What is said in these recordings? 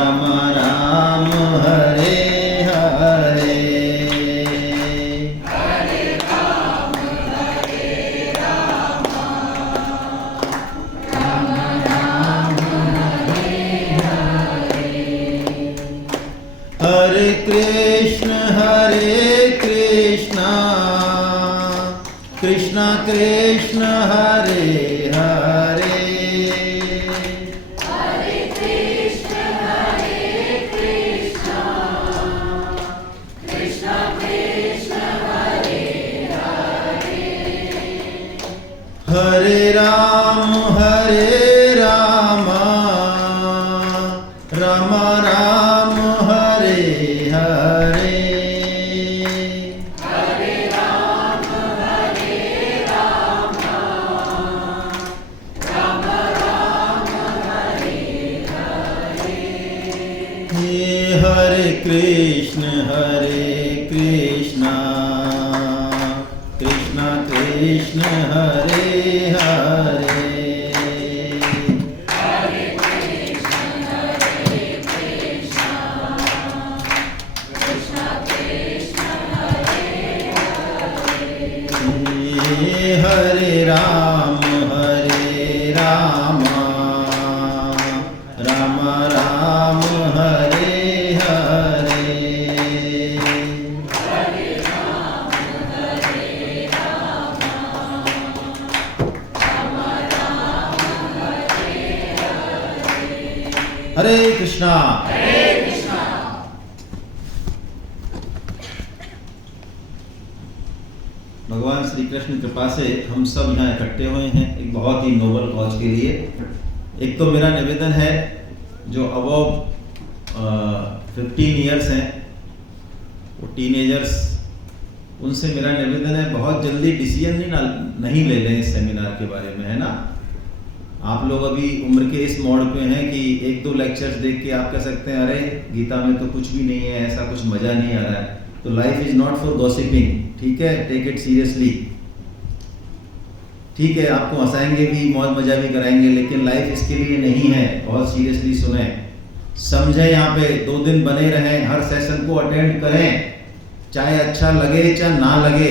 राम राम हरे हरे, हरे कृष्ण कृष्ण कृष्ण हरे हरे, हरे कृष्ण कृष्ण कृष्ण हरे हरे, हरे राम राम राम हरे हरे, हरे राम राम राम हरे हरे, हरे कृष्ण कृष्ण कृष्ण हरे हरे, हरे कृष्ण कृष्ण कृष्ण हरे हरे, हरे राम राम राम हरे हरे, हरे राम राम राम हरे हरे, हरे कृष्णा। हरे कृष्णा। भगवान श्री कृष्ण की कृपा से हम सब यहाँ इकट्ठे हुए हैं एक बहुत ही नोबल कॉज के लिए। एक तो मेरा निवेदन है, जो अबव 15 ईयर्स हैं, वो टीनेजर्स, उनसे मेरा निवेदन है बहुत जल्दी डिसीजन नहीं ले लें इस सेमिनार के बारे में, है ना। आप लोग अभी उम्र के इस मोड़ पे हैं कि एक दो लेक्चर्स देख के आप कह सकते हैं अरे गीता में तो कुछ भी नहीं है, ऐसा कुछ मज़ा नहीं आ रहा है। तो life is not for gossiping, ठीक है, टेक इट सीरियसली। ठीक है, आपको हंसाएंगे भी, मौज मजा भी कराएंगे, लेकिन लाइफ इसके लिए नहीं है। बहुत सीरियसली सुने, समझें, यहाँ पे 2 दिन बने रहें, हर सेशन को अटेंड करें, चाहे अच्छा लगे चाहे ना लगे।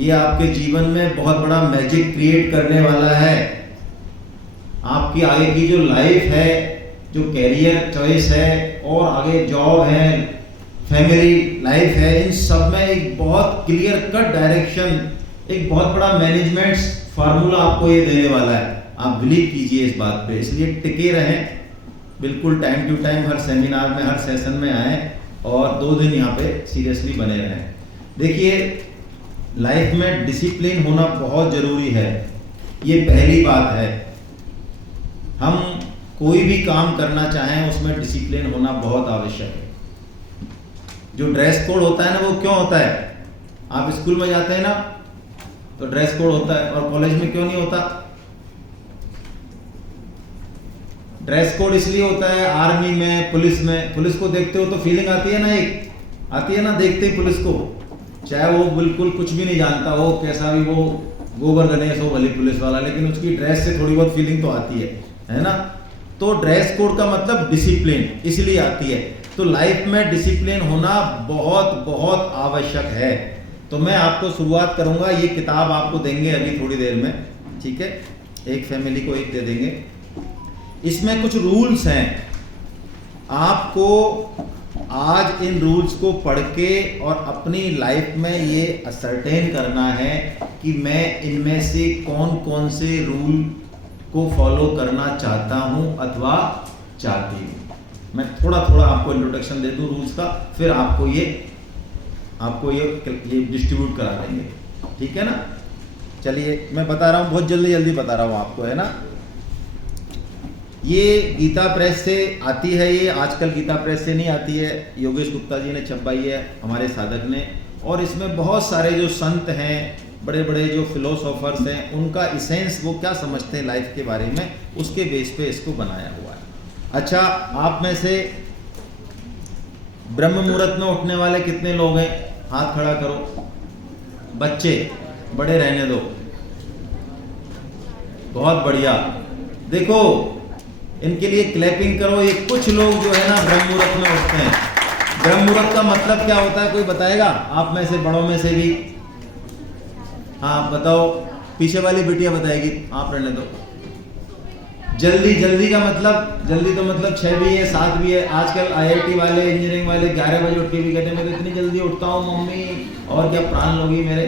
ये आपके जीवन में बहुत बड़ा मैजिक क्रिएट करने वाला है। आपकी आगे की जो लाइफ है, जो कैरियर चॉइस है, और आगे जॉब है, फैमिली लाइफ है, इन सब में एक बहुत क्लियर कट डायरेक्शन, एक बहुत बड़ा मैनेजमेंट फार्मूला आपको ये देने वाला है। आप बिलीव कीजिए इस बात पे, इसलिए टिके रहें, बिल्कुल टाइम टू टाइम हर सेमिनार में, हर सेशन में आएँ, और 2 दिन यहाँ पे सीरियसली बने रहें। देखिए, लाइफ में डिसिप्लिन होना बहुत ज़रूरी है, ये पहली बात है। हम कोई भी काम करना चाहें उसमें डिसिप्लिन होना बहुत आवश्यक है। जो ड्रेस कोड होता है ना, वो क्यों होता है? आप स्कूल में जाते हैं ना तो ड्रेस कोड होता है, और कॉलेज में क्यों नहीं होता? ड्रेस कोड इसलिए होता है, आर्मी में, पुलिस को देखते हो तो फीलिंग आती है ना, एक आती है ना, देखते ही पुलिस को, चाहे वो बिल्कुल कुछ भी नहीं जानता हो, कैसा भी वो गोबर गणेश हो भली पुलिस वाला, लेकिन उसकी ड्रेस से थोड़ी बहुत फीलिंग तो आती है ना। तो ड्रेस कोड का मतलब डिसिप्लिन इसलिए आती है। तो लाइफ में डिसिप्लिन होना बहुत बहुत आवश्यक है। तो मैं आपको शुरुआत करूंगा, ये किताब आपको देंगे अभी थोड़ी देर में, ठीक है, एक फैमिली को एक दे देंगे। इसमें कुछ रूल्स हैं, आपको आज इन रूल्स को पढ़ के और अपनी लाइफ में ये असरटेन करना है कि मैं इनमें से कौन कौन से रूल को फॉलो करना चाहता हूं अथवा चाहती हूं। मैं थोड़ा थोड़ा आपको इंट्रोडक्शन दे दूं रूल्स का, फिर आपको ये डिस्ट्रीब्यूट करा देंगे, ठीक है ना। चलिए, मैं बता रहा हूँ, बहुत जल्दी बता रहा हूँ आपको, है ना। ये गीता प्रेस से आती है, ये आजकल गीता प्रेस से नहीं आती है, योगेश गुप्ता जी ने छपवाई है, हमारे साधक ने। और इसमें बहुत सारे जो संत हैं, बड़े बड़े जो फिलोसोफर्स हैं, उनका इसेंस, वो क्या समझते हैं लाइफ के बारे में, उसके बेस पे इसको बनाया हुआ है। अच्छा, आप में से ब्रह्म मुहूर्त में उठने वाले कितने लोग हैं? हाथ खड़ा करो। बच्चे, बड़े रहने दो, बहुत बढ़िया। देखो, इनके लिए क्लैपिंग करो। ये कुछ लोग जो है ना ब्रह्म मुहूर्त में उठते हैं। ब्रह्म मुहूर्त का मतलब क्या होता है, कोई बताएगा आप में से, बड़ों में से भी? हाँ बताओ, पीछे वाली बिटिया बताएगी, आप रहने दो। जल्दी, जल्दी का मतलब, जल्दी तो मतलब 6 भी है 7 भी है। आजकल IIT वाले, इंजीनियरिंग वाले 11 बजे उठ के भी कहते हैं मैं तो इतनी जल्दी उठता हूँ मम्मी, और क्या प्राण लोगी मेरे,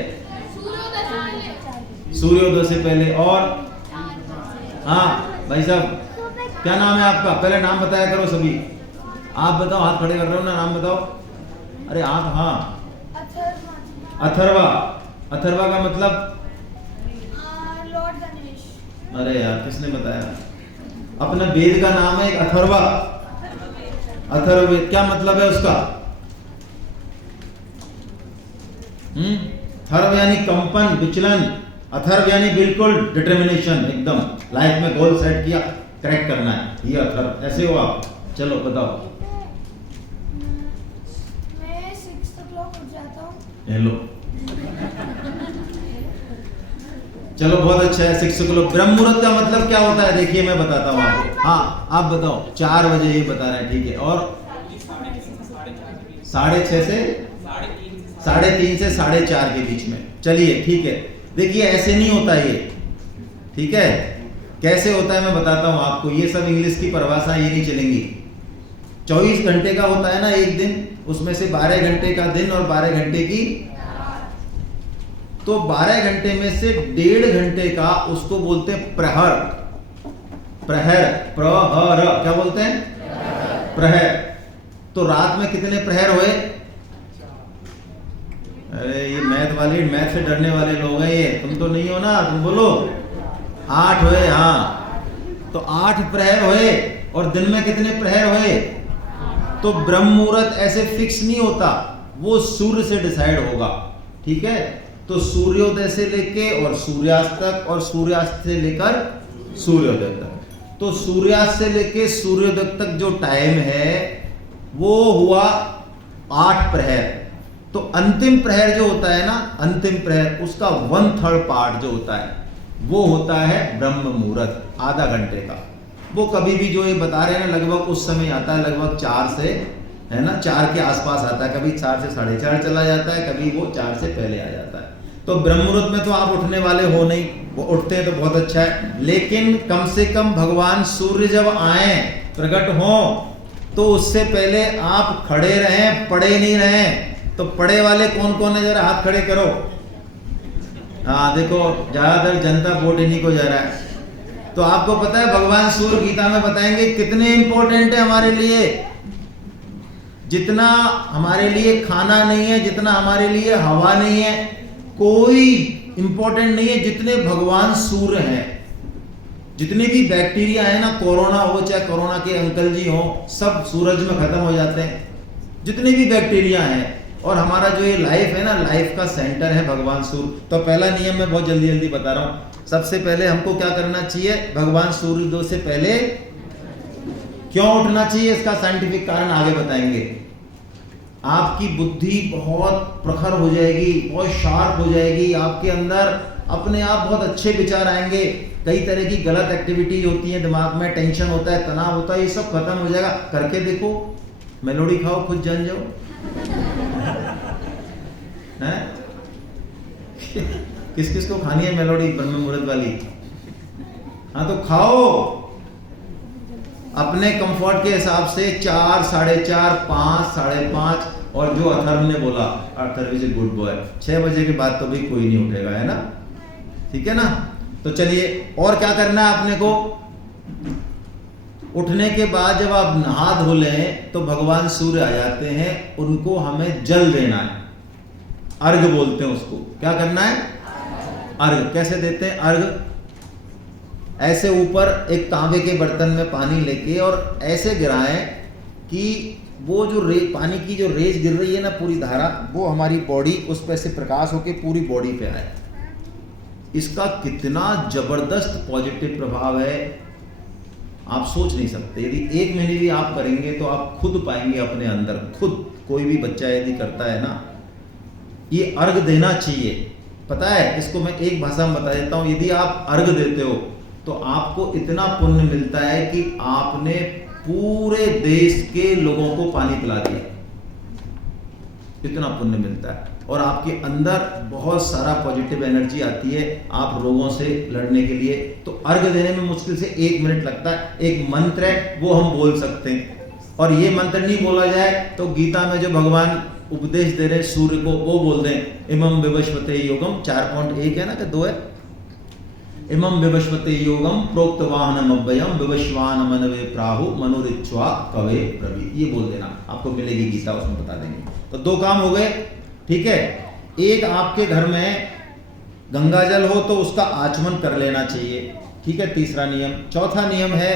सूर्योदय से पहले। और हाँ भाई साहब, क्या नाम है आपका? पहले नाम बताया करो सभी। आप बताओ, हाथ खड़े कर रहे हो ना, नाम बताओ। अरे आप, हाँ अथर्वा। अथर्वा का मतलब? लॉर्ड गणेश। अरे यार किसने बताया? अपना वेद का नाम है एक अथर्वा। अथर्ववेद क्या मतलब है उसका? थर्व यानी कंपन, विचलन। अथर्व यानी बिल्कुल डिटर्मिनेशन, एकदम लाइफ में गोल सेट किया, करेक्ट करना है, ये अथर्व। ऐसे हो आप? चलो बताओ। मैं 6 o'clock उठ जाता हूँ। हेलो, चलो बहुत अच्छा है। 6 o'clock। ब्रह्म मुहूर्त का मतलब क्या होता है? देखिए मैं बताता हूँ आपको। हाँ आप बताओ। 4 बजे ये बता रहे हैं, ठीक है। और 6:30 से 3:30 से 4:30 के बीच में। चलिए ठीक है। देखिए ऐसे नहीं होता ये, ठीक है। कैसे होता है मैं बताता हूँ आपको। ये सब इंग्लिश की परिभाषा ये नहीं चलेंगी। 24 घंटे का होता है ना एक दिन, उसमें से 12 घंटे का दिन और 12 घंटे की, तो 12 घंटे में से 1.5 घंटे का उसको बोलते हैं प्रहर। प्रहर, प्रहर क्या बोलते हैं? प्रहर। तो रात में कितने प्रहर हुए? अरे ये मैथ वाली, मैथ से डरने वाले लोग हैं ये, तुम तो नहीं हो ना, तुम बोलो। 8 हुए, हाँ। तो 8 प्रहर हुए। और दिन में कितने प्रहर हुए? तो ब्रह्म मुहूर्त ऐसे फिक्स नहीं होता, वो सूर्य से डिसाइड होगा, ठीक है। तो सूर्योदय से लेके और सूर्यास्त तक, और सूर्यास्त से लेकर सूर्योदय तक। तो सूर्यास्त से लेके सूर्योदय तक जो टाइम है वो हुआ 8 प्रहर। तो अंतिम प्रहर जो होता है ना, अंतिम प्रहर, उसका 1/3 पार्ट जो होता है वो होता है ब्रह्म मुहूर्त, आधा घंटे का। वो कभी भी जो ये बता रहे हैं ना, लगभग उस समय आता है, लगभग 4 से, है ना, 4 के आसपास आता है। कभी 4 से 4:30 चला जाता है, कभी वो 4 से पहले आ जाता है। तो ब्रह्म मुहूर्त में तो आप उठने वाले हो नहीं, वो उठते हैं तो बहुत अच्छा है। लेकिन कम से कम भगवान सूर्य जब आए, प्रकट हो, तो उससे पहले आप खड़े रहें, पड़े नहीं रहें। तो पड़े वाले कौन कौन है, जरा हाथ खड़े करो। हाँ देखो, ज्यादातर जनता वोट इन्हीं को जा रहा है। तो आपको पता है भगवान सूर्य गीता में बताएंगे कितने इंपॉर्टेंट है हमारे लिए। जितना हमारे लिए खाना नहीं है, जितना हमारे लिए हवा नहीं है, कोई इंपॉर्टेंट नहीं है जितने भगवान सूर्य हैं। जितने भी बैक्टीरिया है ना, कोरोना हो चाहे कोरोना के अंकल जी हो, सब सूरज में खत्म हो जाते हैं, जितने भी बैक्टीरिया हैं। और हमारा जो ये लाइफ है ना, लाइफ का सेंटर है भगवान सूर्य। तो पहला नियम मैं बहुत जल्दी जल्दी बता रहा हूं। सबसे पहले हमको क्या करना चाहिए? भगवान सूर्योदय से पहले क्यों उठना चाहिए, इसका साइंटिफिक कारण आगे बताएंगे। आपकी बुद्धि बहुत प्रखर हो जाएगी, बहुत शार्प हो जाएगी, आपके अंदर अपने आप बहुत अच्छे विचार आएंगे। कई तरह की गलत एक्टिविटी होती है दिमाग में, टेंशन होता है, तनाव होता है, ये सब खत्म हो जाएगा। करके देखो, मेलोडी खाओ, खुद जान जाओ। हैं? किस किस को खानी है मेलोडी ब्रह्म मुहूर्त वाली? हाँ तो खाओ अपने कंफर्ट के हिसाब से। 4, 4:30, 5, 5:30। और जो अथर्व ने बोला, Atharva is a good boy, 6 बजे के बाद तो भी कोई नहीं उठेगा, है ना, ठीक है ना। तो चलिए, और क्या करना है अपने को? उठने के बाद जब आप नहा धो लें तो भगवान सूर्य आ जाते हैं, उनको हमें जल देना है, अर्घ बोलते हैं उसको। क्या करना है? अर्घ। कैसे देते हैं अर्घ? ऐसे ऊपर एक तांबे के बर्तन में पानी लेके और ऐसे गिराएं कि वो जो पानी की जो रेज गिर रही है ना, पूरी धारा, वो हमारी बॉडी, उस पर से प्रकाश होके पूरी बॉडी पे आए। इसका कितना जबरदस्त पॉजिटिव प्रभाव है, आप सोच नहीं सकते। यदि 1 महीने भी आप करेंगे तो आप खुद पाएंगे अपने अंदर, खुद। कोई भी बच्चा यदि करता है ना, ये अर्घ देना चाहिए। पता है, इसको मैं एक भाषा में बता देता हूँ। यदि आप अर्घ देते हो तो आपको इतना पुण्य मिलता है कि आपने पूरे देश के लोगों को पानी पिला दिया, इतना पुण्य मिलता है। और आपके अंदर बहुत सारा पॉजिटिव एनर्जी आती है आप रोगों से लड़ने के लिए। तो अर्घ देने में मुश्किल से 1 मिनट लगता है। एक मंत्र है वो हम बोल सकते हैं, और ये मंत्र नहीं बोला जाए तो गीता में जो भगवान उपदेश दे रहे हैं सूर्य को, वो बोल दें, इमं विवस्वते योगम, 4.1 है ना कि 2 है, इमं विवस्वते योगम प्रोक्तवाहनम अव्ययम विवस्वान मनवे प्राहु मनुरिच्वा कवे प्रवि, ये बोल देना, आपको मिलेगी गीता, उसमें बता देंगे। तो 2 काम हो गए, ठीक है। एक, आपके घर में गंगा जल हो तो उसका आचमन कर लेना चाहिए, ठीक है, तीसरा नियम। चौथा नियम है,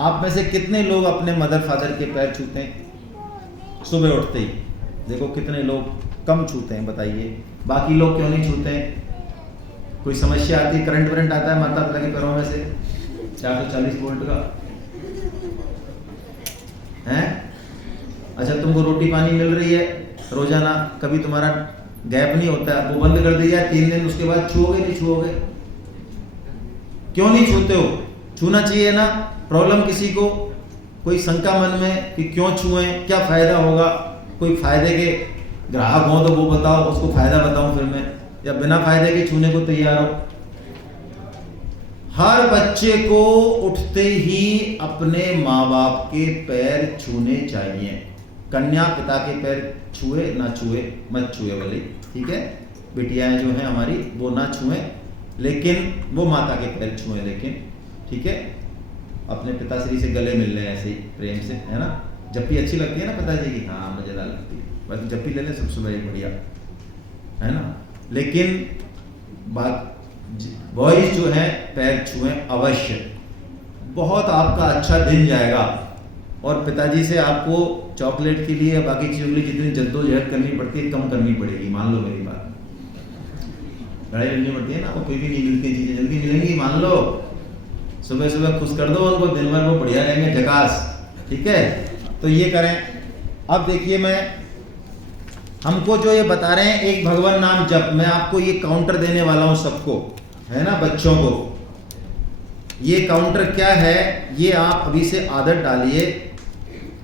आप में से कितने लोग अपने मदर फादर के पैर छूते हैं सुबह उठते ही? देखो कितने लोग कम छूते हैं, बताइए। बाकी लोग क्यों नहीं छूते हैं? कोई समस्या आती है, करंट वरंट आता है माता पिता के पैरों में से 440 वोल्ट का है? अच्छा, तुमको रोटी पानी मिल रही है रोजाना, कभी तुम्हारा गैप नहीं होता है, वो बंद कर दिया 3 दिन, उसके बाद छूओगे नहीं छूओगे? क्यों नहीं छूते हो? छूना चाहिए ना। प्रॉब्लम किसी को, कोई शंका मन में कि क्यों छुएं, क्या फायदा होगा? कोई फायदे के ग्राहक हो तो वो बताओ, उसको फायदा बताऊं फिर मैं, या बिना फायदे के छूने को तैयार हो? हर बच्चे को उठते ही अपने माँ बाप के पैर छूने चाहिए। कन्या पिता के पैर छुए ना छुए, मत छुए वाली, ठीक है। बिटियाएं जो हैं हमारी वो ना छुएं, लेकिन वो माता के पैर छुएं, लेकिन ठीक है। अपने पिताश्री से गले मिल लें ऐसे ही प्रेम से, है ना। जप्पी अच्छी लगती है ना पिताजी की? हाँ, मजेदार लगती है, बस जप्पी ले लें सब सुबह ही, बढ़िया है ना। लेकिन बात बॉयज जो है पैर छुएं अवश्य, बहुत आपका अच्छा दिन जाएगा। और पिताजी से आपको चॉकलेट के लिए बाकी चीज़ों के लिए जितनी जद्दोजहद करनी पड़ती है कम करनी पड़ेगी, मान लो मेरी बात। लड़ाई लड़नी पड़ती है ना, वो कोई भी नहीं मिलती चीज़ें जल्दी मिलेंगी, मान लो। सुबह सुबह खुश कर दो उनको, दिन भर वो बढ़िया रहेंगे, झकास, ठीक है। तो ये करें। अब देखिए, मैं हमको जो ये बता रहे हैं, एक भगवान नाम जप, मैं आपको ये काउंटर देने वाला हूं सबको, है ना, बच्चों को। ये काउंटर क्या है, ये आप अभी से आदत डालिए।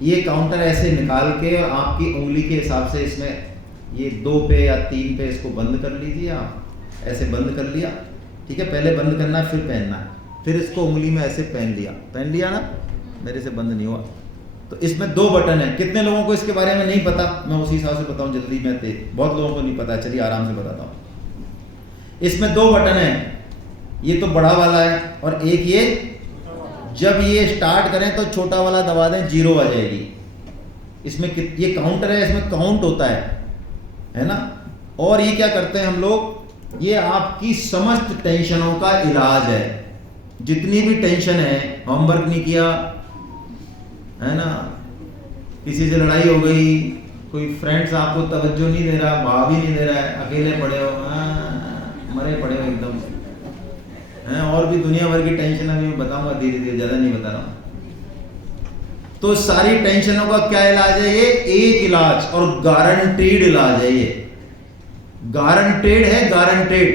ये काउंटर ऐसे निकाल के और आपकी उंगली के हिसाब से इसमें ये 2 पे या 3 पे इसको बंद कर लीजिए। आप ऐसे बंद कर लिया, ठीक है। पहले बंद करना है, फिर पहनना है, फिर इसको उंगली में ऐसे पहन लिया ना, मेरे से बंद नहीं हुआ। तो इसमें 2 बटन है। कितने लोगों को इसके बारे में नहीं पता, मैं उसी हिसाब से बताऊं जल्दी में, बहुत लोगों को नहीं पता, चलिए आराम से बताता हूं। इसमें 2 बटन है, ये तो बड़ा वाला है और एक ये। जब ये स्टार्ट करें तो छोटा वाला दबा दें, 0 आ जाएगी। इसमें ये काउंटर है, इसमें काउंट होता है ना। और ये क्या करते हैं हम लोग, ये आपकी समस्त टेंशनों का इलाज है। जितनी भी टेंशन है, होमवर्क नहीं किया है ना, किसी से लड़ाई हो गई, कोई फ्रेंड्स आपको तवज्जो नहीं दे रहा, भाव भी नहीं दे रहा है, अकेले पड़े हो, मरे पड़े हो एकदम हैं, और भी दुनिया भर की टेंशन अभी मैं बताऊंगा धीरे धीरे, ज्यादा नहीं बता रहा हूं। तो सारी टेंशनों का क्या इलाज है? ये एक इलाज, और गारंटीड इलाज है ये, गारंटेड है, गारंटेड।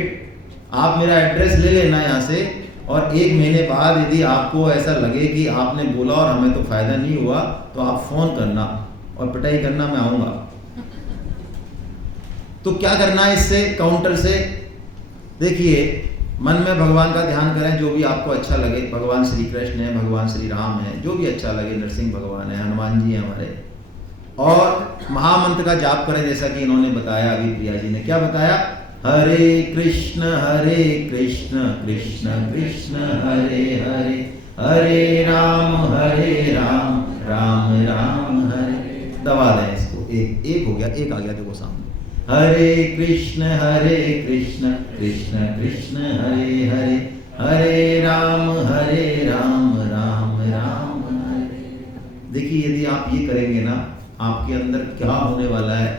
आप मेरा एड्रेस ले लेना यहाँ से, और 1 महीने बाद यदि आपको ऐसा लगे कि आपने बोला और हमें तो फायदा नहीं हुआ, तो आप फोन करना और पिटाई करना, मैं आऊंगा। तो क्या करना है इससे, काउंटर से? देखिए, मन में भगवान का ध्यान करें, जो भी आपको अच्छा लगे। भगवान श्री कृष्ण है, भगवान श्री राम है, जो भी अच्छा लगे, नरसिंह भगवान है, हनुमान जी है हमारे। और महामंत्र का जाप करें, जैसा कि इन्होंने बताया, अभी प्रिया जी ने क्या बताया, हरे कृष्ण कृष्ण कृष्ण हरे हरे, हरे राम राम राम हरे। दबा दें इसको, एक हो गया, एक आ गया, देखो सामने। हरे कृष्ण कृष्ण कृष्ण हरे हरे, हरे राम राम राम हरे। देखिए, यदि आप ये करेंगे ना, आपके अंदर क्या होने वाला है,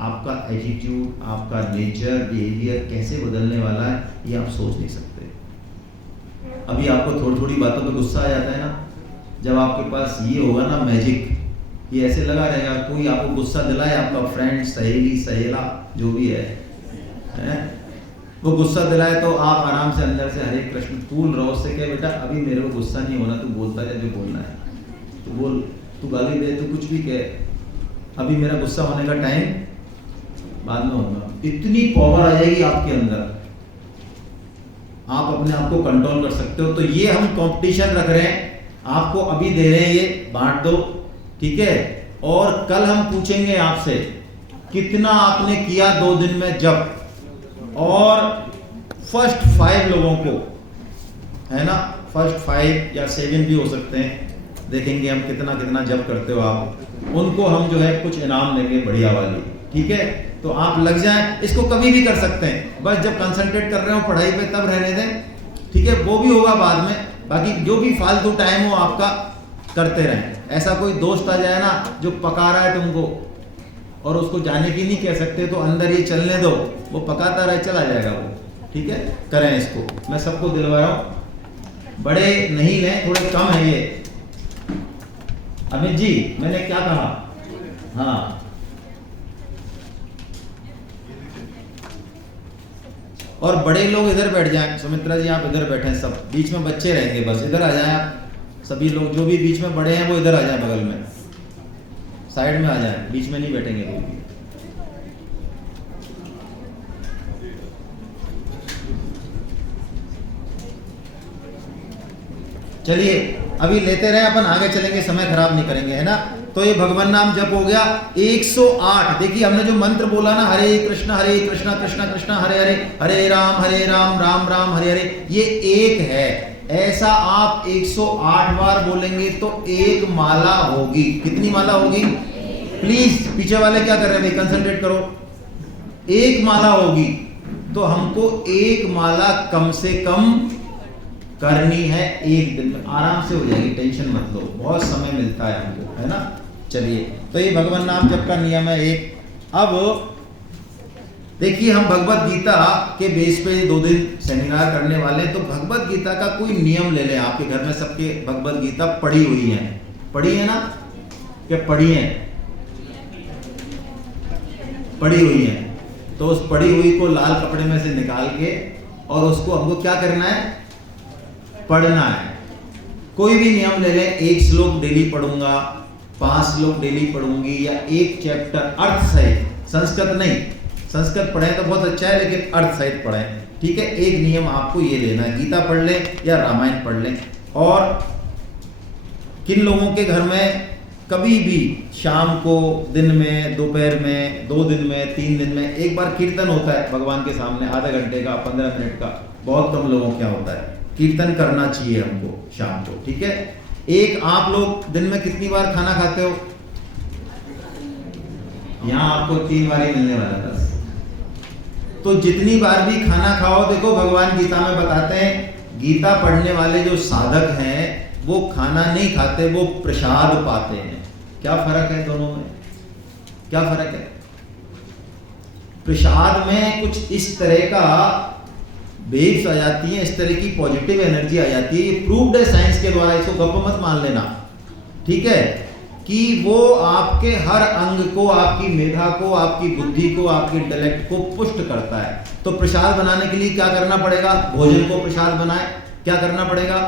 आपका एटीट्यूड, आपका नेचर, बिहेवियर कैसे बदलने वाला है, ये आप सोच नहीं सकते। अभी आपको थोड़ी थोड़ी बातों पे गुस्सा आ जाता है ना, जब आपके पास ये होगा ना मैजिक, ये ऐसे लगा रहेगा, कोई आपको गुस्सा दिलाए, आपका फ्रेंड, सहेली, सहेला, जो भी है, वो गुस्सा दिलाए तो आप आराम से अंदर से हरे कृष्ण कूल रहो, उससे कहे बेटा अभी मेरे को गुस्सा नहीं होना, तू बोलता जा जो बोलना है, तू बोल, तू गाली दे, तू कुछ भी कहे, अभी मेरा गुस्सा होने का टाइम बाद में होगा। इतनी पावर आ जाएगी आपके अंदर, आप अपने आप को कंट्रोल कर सकते हो। तो ये हम कंपटीशन रख रहे हैं, आपको अभी दे रहे हैं, ये बांट दो, ठीक है। और कल हम पूछेंगे आपसे कितना आपने किया 2 दिन में जब, और फर्स्ट 5 लोगों को, है ना, फर्स्ट 5 या 7 भी हो सकते हैं, देखेंगे हम कितना कितना जब करते हो आप, उनको हम जो है कुछ इनाम देंगे बढ़िया वाली, ठीक है। तो आप लग जाएं, इसको कभी भी कर सकते हैं, बस जब कंसंट्रेट कर रहे हो पढ़ाई पे तब रहने दें, ठीक है, वो भी होगा बाद में, बाकी जो भी फालतू टाइम हो आपका करते रहें। ऐसा कोई दोस्त आ जाए ना जो पका रहा है तुमको और उसको जाने की नहीं कह सकते, तो अंदर ये चलने दो, वो पकाता रहे, चला जाएगा वो, ठीक है। करें इसको, मैं सबको दिलवा रहा हूँ, बड़े नहीं लें, थोड़े कम है ये। अमित जी मैंने क्या कहा, हाँ और बड़े लोग इधर बैठ जाएं, सुमित्रा जी आप इधर बैठे, सब बीच में बच्चे रहेंगे, बस इधर आ जाएं आप, सभी लोग जो भी बीच में बड़े हैं वो इधर आ जाएं, बगल में साइड में आ जाएं, बीच में नहीं बैठेंगे कोई भी। चलिए अभी लेते रहे, अपन आगे चलेंगे, समय खराब नहीं करेंगे, है ना। तो ये भगवान नाम जप हो गया 108। देखिए हमने जो मंत्र बोला ना, हरे कृष्णा कृष्णा कृष्णा हरे हरे, हरे राम राम राम हरे हरे, ये एक है। ऐसा आप 108 बार बोलेंगे तो एक माला होगी। कितनी माला होगी? प्लीज पीछे वाले क्या कर रहे हैं भाई, कंसंट्रेट करो। एक माला होगी, तो हमको एक माला कम से कम करनी है एक दिन में, आराम से हो जाएगी, टेंशन मत लो, बहुत समय मिलता है हमको, है ना। चलिए तो ये भगवान नाम जप का नियम है एक। अब देखिए हम भगवत गीता के बेस पे 2 दिन सेमिनार करने वाले हैं, तो भगवत गीता का कोई नियम ले लें। आपके घर में सबके भगवत गीता पढ़ी हुई है, पढ़ी है ना, क्या पढ़ी है? पढ़ी हुई है, तो उस पढ़ी हुई को लाल कपड़े में से निकाल के और उसको हमको क्या करना है, पढ़ना है। कोई भी नियम ले लें, 1 श्लोक डेली पढ़ूंगा, 5 श्लोक डेली पढ़ूंगी, या 1 चैप्टर अर्थ सहित, संस्कृत नहीं, संस्कृत पढ़ें तो बहुत अच्छा है लेकिन अर्थ सहित पढ़ें, ठीक है। एक नियम आपको ये लेना है, गीता पढ़ लें या रामायण पढ़ लें। और किन लोगों के घर में कभी भी शाम को, दिन में, दोपहर में, 2 दिन में, 3 दिन में एक बार कीर्तन होता है भगवान के सामने, आधा घंटे का, 15 मिनट का, बहुत कम लोगों क्या होता है, कीर्तन करना चाहिए हमको शाम को, ठीक है। एक आप लोग दिन में कितनी बार खाना खाते हो? यहाँ आपको 3 बार ही मिलने वाला बस। तो जितनी बार भी खाना खाओ, देखो भगवान गीता में बताते हैं, गीता पढ़ने वाले जो साधक हैं वो खाना नहीं खाते, वो प्रसाद पाते हैं। क्या फर्क है दोनों में? क्या फर्क है? प्रसाद में कुछ इस तरह का वेव्स आ जाती हैं, इस तरह की पॉजिटिव एनर्जी आ जाती है, ये प्रूव्ड है साइंस के द्वारा, इसको गप मत मान लेना, ठीक है, कि वो आपके हर अंग को, आपकी मेधा को, आपकी बुद्धि को, आपके इंटेलेक्ट को पुष्ट करता है। तो प्रसाद बनाने के लिए क्या करना पड़ेगा? भोजन को प्रसाद बनाए, क्या करना पड़ेगा?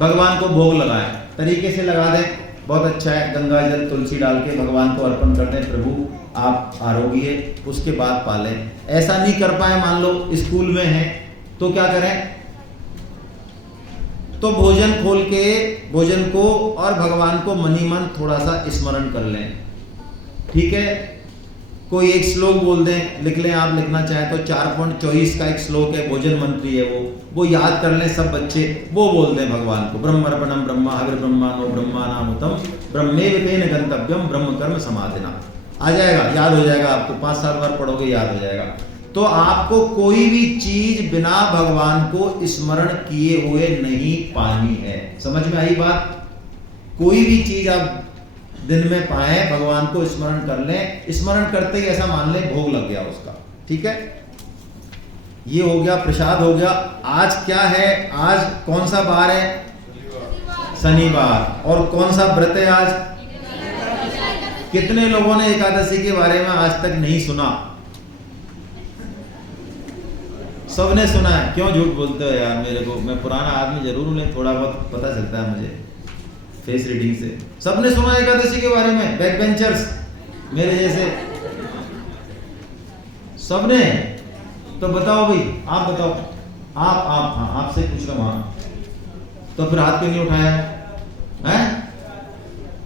भगवान को भोग लगाए, तरीके से लगा दें, बहुत अच्छा है। गंगा जल तुलसी डाल के भगवान को अर्पण कर दें, प्रभु आप आरोग्य, उसके बाद पालें। ऐसा नहीं कर पाए, मान लो स्कूल में हैं, तो क्या करें? तो भोजन खोल के भोजन को और भगवान को मनी मन थोड़ा सा स्मरण कर लें, ठीक है। कोई एक श्लोक बोल दें, लिख लें, आप लिखना चाहें तो 4.24 का एक श्लोक है, भोजन मंत्री है वो याद कर लें सब बच्चे, वो बोल दें भगवान को, ब्रह्मर्पणम ब्रह्मा हविर ब्रह्मानो ब्रह्मानामुतम ब्रह्मेव तेन गंतव्यम ब्रह्म कर्म समाधिना। आ जाएगा, याद हो जाएगा आपको, 5-7 बार पढ़ोगे याद हो जाएगा। तो आपको कोई भी चीज बिना भगवान को स्मरण किए हुए नहीं पानी है। समझ में आई बात? कोई भी चीज आप दिन में पाए, भगवान को स्मरण कर लें, स्मरण करते ही ऐसा मान लें भोग लग गया उसका, ठीक है। ये हो गया, प्रसाद हो गया। आज क्या है? आज कौन सा बार है? शनिवार। और कौन सा व्रत है आज? कितने लोगों ने एकादशी के बारे में आज तक नहीं सुना? सबने सुना है, क्यों झूठ बोलते हो यार मेरे को? मैं पुराना आदमी जरूर हूँ, लेकिन थोड़ा बहुत पता चलता है मुझे फेस रीडिंग से। सबने सुना है एकादशी के बारे में, बैक बेंचर्स मेरे जैसे सबने? तो बताओ भाई, आप बताओ, आप हाँ, आपसे पूछ रहा हूँ। तो फिर हाथ क्यों नहीं उठाया है?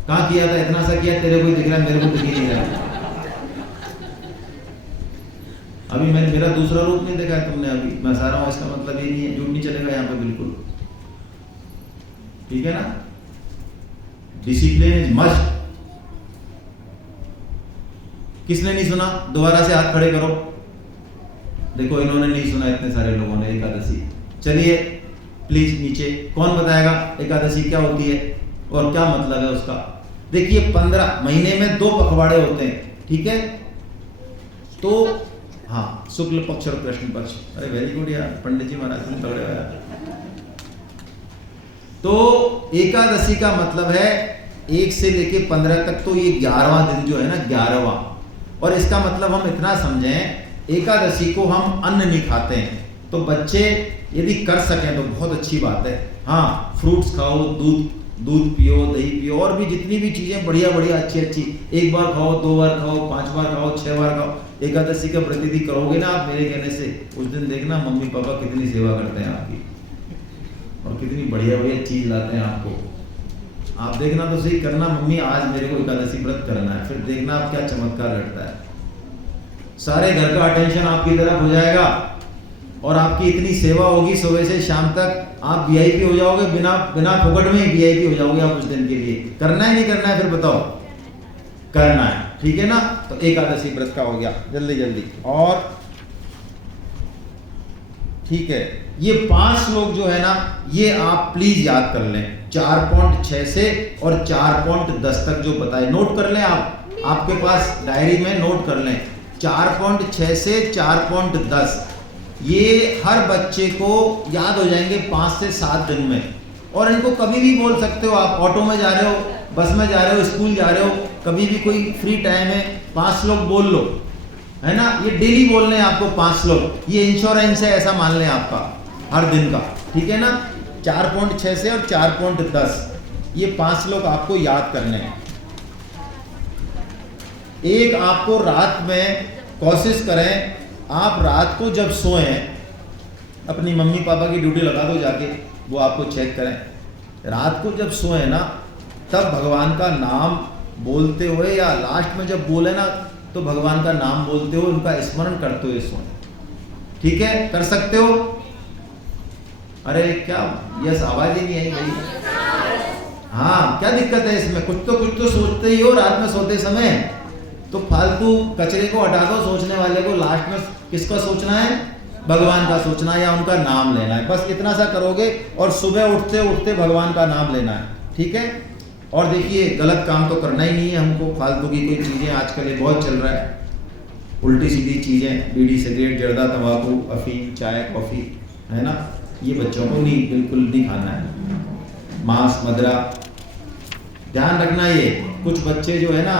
कहाँ किया था? इतना सा किया, तेरे को ही दिख रहा है, मेरे को दिख ही नहीं रहा। अभी मैंने मेरा दूसरा रूप नहीं देखा है तुमने अभी, मैं हंसा रहा हूँ, इसका मतलब ये नहीं है, झूठ नहीं चलेगा यहाँ पे बिल्कुल, ठीक है ना? Discipline is must. किसने नहीं सुना? दोबारा से हाथ खड़े करो। देखो इन्होंने नहीं सुना, इतने सारे लोगों ने एकादशी। चलिए प्लीज नीचे, कौन बताएगा एकादशी क्या होती है और क्या मतलब है उसका? देखिए 15 महीने में 2 पखवाड़े होते हैं, ठीक है? तो हाँ, शुक्ल पक्ष और कृष्ण पक्ष। अरे वेरी गुड यार, पंडित जी महाराज तुम तगड़े हो यार। तो एकादशी का मतलब है 1 से लेके 15 तक, तो ये 11वां दिन जो है ना, 11वां। और इसका मतलब हम इतना समझें, एकादशी को हम अन्न नहीं खाते हैं। तो बच्चे यदि कर सकें तो बहुत अच्छी बात है। हाँ, फ्रूट्स खाओ, दूध पियो, दही पियो, और भी जितनी भी चीजें बढ़िया बढ़िया अच्छी अच्छी, 1 बार खाओ, 2 बार खाओ, 5 बार खाओ, 6 बार खाओ। एकादशी का प्रतिदिन करोगे ना आप मेरे कहने से, उस दिन देखना मम्मी पापा कितनी सेवा करते हैं आपकी, और कितनी बढ़िया बढ़िया चीज लाते हैं आपको। आप देखना तो सही, करना मम्मी आज मेरे को एकादशी व्रत करना है, फिर देखना आप क्या चमत्कार घटता है। सारे घर का अटेंशन आपकी तरफ हो जाएगा और आपकी इतनी सेवा होगी सुबह से शाम तक, आप वीआईपी हो जाओगे, बिना फुकट में ही वीआईपी हो जाओगे आप उस दिन के लिए। करना है नहीं करना है? फिर बताओ, करना है, ठीक है ना? तो एकादशी व्रत का हो गया, जल्दी जल्दी। और ठीक है, ये 5 श्लोक जो है ना, ये आप प्लीज याद कर लें, 4.6 से और 4.10 तक जो बताए, नोट कर लें आप, आपके पास डायरी में नोट कर लें। 4.6 से 4.10 ये हर बच्चे को याद हो जाएंगे 5 से 7 दिन में। और इनको कभी भी बोल सकते हो आप, ऑटो में जा रहे हो, बस में जा रहे हो, स्कूल जा रहे हो, कभी भी कोई फ्री टाइम है, 5 श्लोक बोल लो, है ना? ये डेली बोलने हैं आपको 5 श्लोक, ये इंश्योरेंस है, ऐसा मान लें आपका हर दिन का, ठीक है ना? 4.6 से और 4.10 ये 5 श्लोक आपको याद करने हैं। एक आपको रात में कोशिश करें, आप रात को जब सोएं, अपनी मम्मी पापा की ड्यूटी लगा दो जाके, वो आपको चेक करें। रात को जब सोएं ना, तब भगवान का नाम बोलते हुए, या लास्ट में जब बोले ना, तो भगवान का नाम बोलते हुए, उनका स्मरण करते हुए सोएं, ठीक है? कर सकते हो? अरे क्या यस, आवाज ही नहीं आई भाई। हाँ, क्या दिक्कत है इसमें? कुछ तो सोचते ही हो रात में सोते समय, तो फालतू कचरे को हटा दो, सोचने वाले को लास्ट में किसका सोचना है? भगवान का सोचना है, या उनका नाम लेना है, बस इतना सा करोगे। और सुबह उठते उठते भगवान का नाम लेना है, ठीक है? और देखिए, गलत काम तो करना ही नहीं है हमको, फालतू की कोई चीज़ें आजकल ये बहुत चल रहा है, उल्टी सीधी चीज़ें, बीड़ी सिगरेट जर्दा तंबाकू अफीम चाय कॉफ़ी, है ना? ये बच्चों को नहीं, बिल्कुल नहीं खाना है। मांस मदिरा ध्यान रखना। ये कुछ बच्चे जो है ना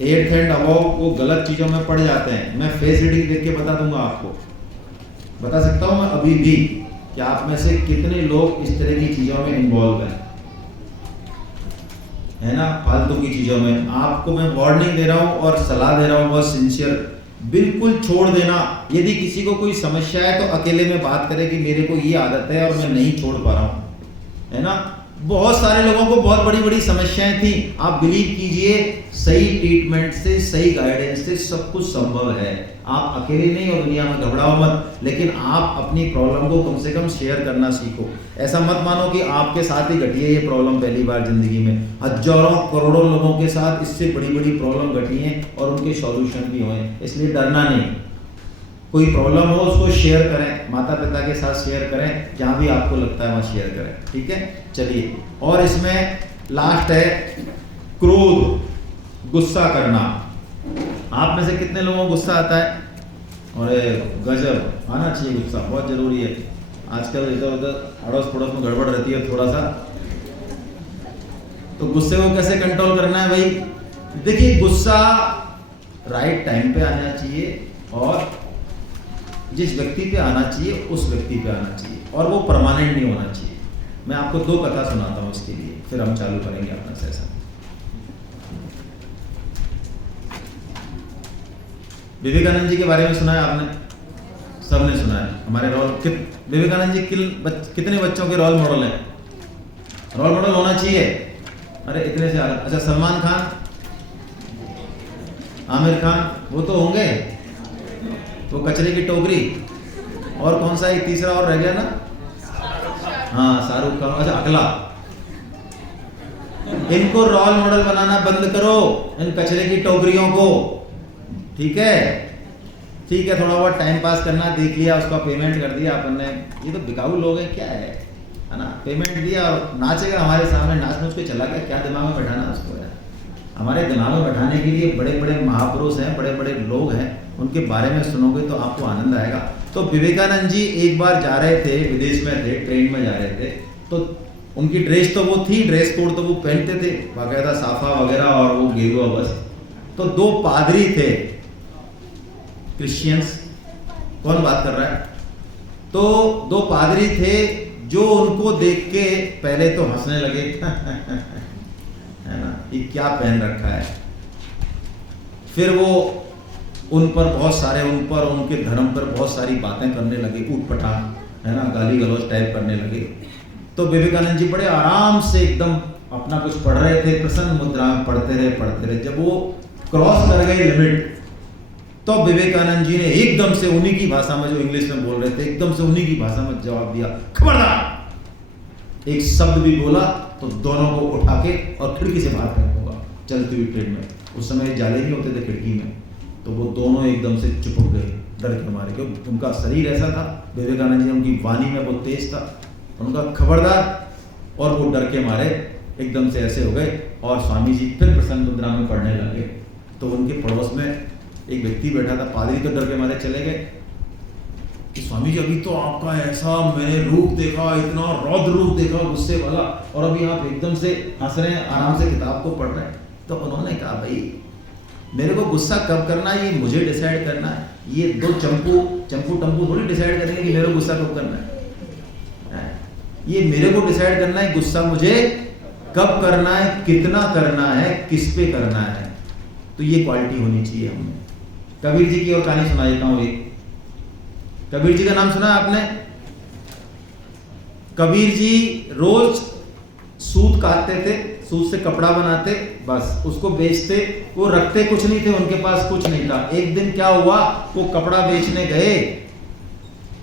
8th एंड अबव वो गलत चीज़ों में पड़ जाते हैं। मैं फेस रीडिंग देख के बता दूंगा आपको, बता सकता हूँ मैं अभी भी कि आप में से कितने लोग इस तरह की चीज़ों में इन्वॉल्व हैं, है ना? फालतू की चीज़ों में। आपको मैं वार्निंग दे रहा हूँ और सलाह दे रहा हूँ बहुत सिंसियर, बिल्कुल छोड़ देना। यदि किसी को कोई समस्या है तो अकेले में बात करें कि मेरे को ये आदत है और मैं नहीं छोड़ पा रहा हूँ, है ना? बहुत सारे लोगों को बहुत बड़ी बड़ी समस्याएं थी। आप बिलीव कीजिए, सही ट्रीटमेंट से, सही गाइडेंस से सब कुछ संभव है। आप अकेले नहीं हो दुनिया में, घबराओ मत, लेकिन आप अपनी प्रॉब्लम को कम से कम शेयर करना सीखो। ऐसा मत मानो कि आपके साथ ही घटी है ये प्रॉब्लम पहली बार जिंदगी में। हजारों करोड़ों लोगों के साथ इससे बड़ी बड़ी प्रॉब्लम घटी है और उनके सॉल्यूशन भी हुए, इसलिए डरना नहीं। कोई प्रॉब्लम हो उसको शेयर करें, माता पिता के साथ शेयर करें, जहाँ भी आपको लगता है वहाँ शेयर करें, ठीक है? चलिए, और इसमें लास्ट है क्रोध, गुस्सा करना। आप में से कितने लोगों को गुस्सा आता है? और गजब, आना चाहिए गुस्सा, बहुत जरूरी है। आजकल इधर उधर अड़ोस पड़ोस में गड़बड़ रहती है थोड़ा सा, तो गुस्से को कैसे कंट्रोल करना है भाई? देखिए, गुस्सा राइट टाइम पे आना चाहिए और जिस व्यक्ति पे आना चाहिए उस व्यक्ति पे आना चाहिए, और वो परमानेंट नहीं होना चाहिए। मैं आपको 2 कथा सुनाता हूँ इसके लिए, फिर हम चालू करेंगे अपना सेशन। विवेकानंद जी के बारे में सुना है आपने? सबने सुना है। हमारे विवेकानंद जी कितने बच्चों के रोल मॉडल हैं? रोल मॉडल होना चाहिए। अरे इतने से अच्छा, सलमान खान, आमिर खान, वो तो होंगे। वो कचरे की टोकरी, और कौन सा एक तीसरा और रह गया ना? हाँ, शाहरुख खान। अच्छा, अगला। इनको रोल मॉडल बनाना बंद करो, इन कचरे की टोकरियों को। ठीक है, ठीक है, थोड़ा बहुत टाइम पास करना, देख लिया, उसका पेमेंट कर दिया अपन ने। ये तो बिकाऊ लोग हैं, क्या है ना? पेमेंट दिया और नाचेगा हमारे सामने, नाच नूच के चला गया। क्या दिमाग में बैठाना उसको यार? हमारे दिमाग में बैठाने के लिए बड़े बड़े महापुरुष हैं, बड़े बड़े लोग हैं, उनके बारे में सुनोगे तो आपको आनंद आएगा। तो विवेकानंद जी एक बार जा रहे थे, विदेश में थे, ट्रेन में जा रहे थे, तो उनकी ड्रेस तो वो थी, ड्रेस कोड तो वो पहनते थे बाकायदा, साफा वगैरह और वो गेरुआ वस्त्र। तो 2 पादरी थे, क्रिश्चियंस। कौन बात कर रहा है? तो 2 पादरी थे जो उनको देख के पहले तो हंसने लगे है ना, ये क्या पहन रखा है। फिर वो उन पर बहुत सारे, उन पर, उनके धर्म पर बहुत सारी बातें करने लगे, ऊटपटांग, है ना, गाली गलौज टाइप करने लगे। तो विवेकानंद जी बड़े आराम से एकदम अपना कुछ पढ़ रहे थे, प्रसन्न मुद्रा में पढ़ते रहे। जब वो क्रॉस कर गए लिमिट, तो विवेकानंद जी ने एकदम से उन्हीं की भाषा में, जो इंग्लिश में बोल रहे थे, एकदम से उन्हीं की भाषा में जवाब दिया, खबरदार। एक शब्द भी बोला तो दोनों को उठा के और खिड़की से बाहर फेंकूंगा, चलती हुई ट्रेन में। उस समय जाले नहीं होते थे खिड़की में, तो वो दोनों एकदम से चिपक गए डर के मारे, क्योंकि उनका शरीर ऐसा था। विवेकानंद जी, उनकी वाणी में वो तेज था, उनका खबरदार, और वो डर के मारे एकदम से ऐसे हो गए। और स्वामी जी फिर प्रसन्न मुद्रा में पढ़ने लगे। तो उनके पड़ोस में एक व्यक्ति बैठा था, पादरी तो डर के मारे चले गए कि स्वामी जी अभी तो आपका ऐसा मैंने रूप देखा, इतना रौद्र रूप देखा, गुस्से वाला, और अभी आप एकदम से हंस रहे हैं, आराम से किताब को पढ़ रहे हैं। तो उन्होंने कहा, भाई मेरे को गुस्सा कब करना है ये मुझे डिसाइड करना है। ये 2 चंपू टम्पू थोड़ी डिसाइड करेंगे कि मेरे को गुस्सा कब करना है। ये मेरे को डिसाइड करना है गुस्सा मुझे कब करना है, कितना करना है, किस पे करना है। तो ये क्वालिटी होनी चाहिए हमें। कबीर जी की और कहानी सुना देता हूं एक। कबीर जी का नाम सुना है आपने? कबीर जी रोज सूत काटते थे, सूत से कपड़ा बनाते, बस उसको बेचते, वो रखते कुछ नहीं थे, उनके पास कुछ नहीं था। एक दिन क्या हुआ, वो कपड़ा बेचने गए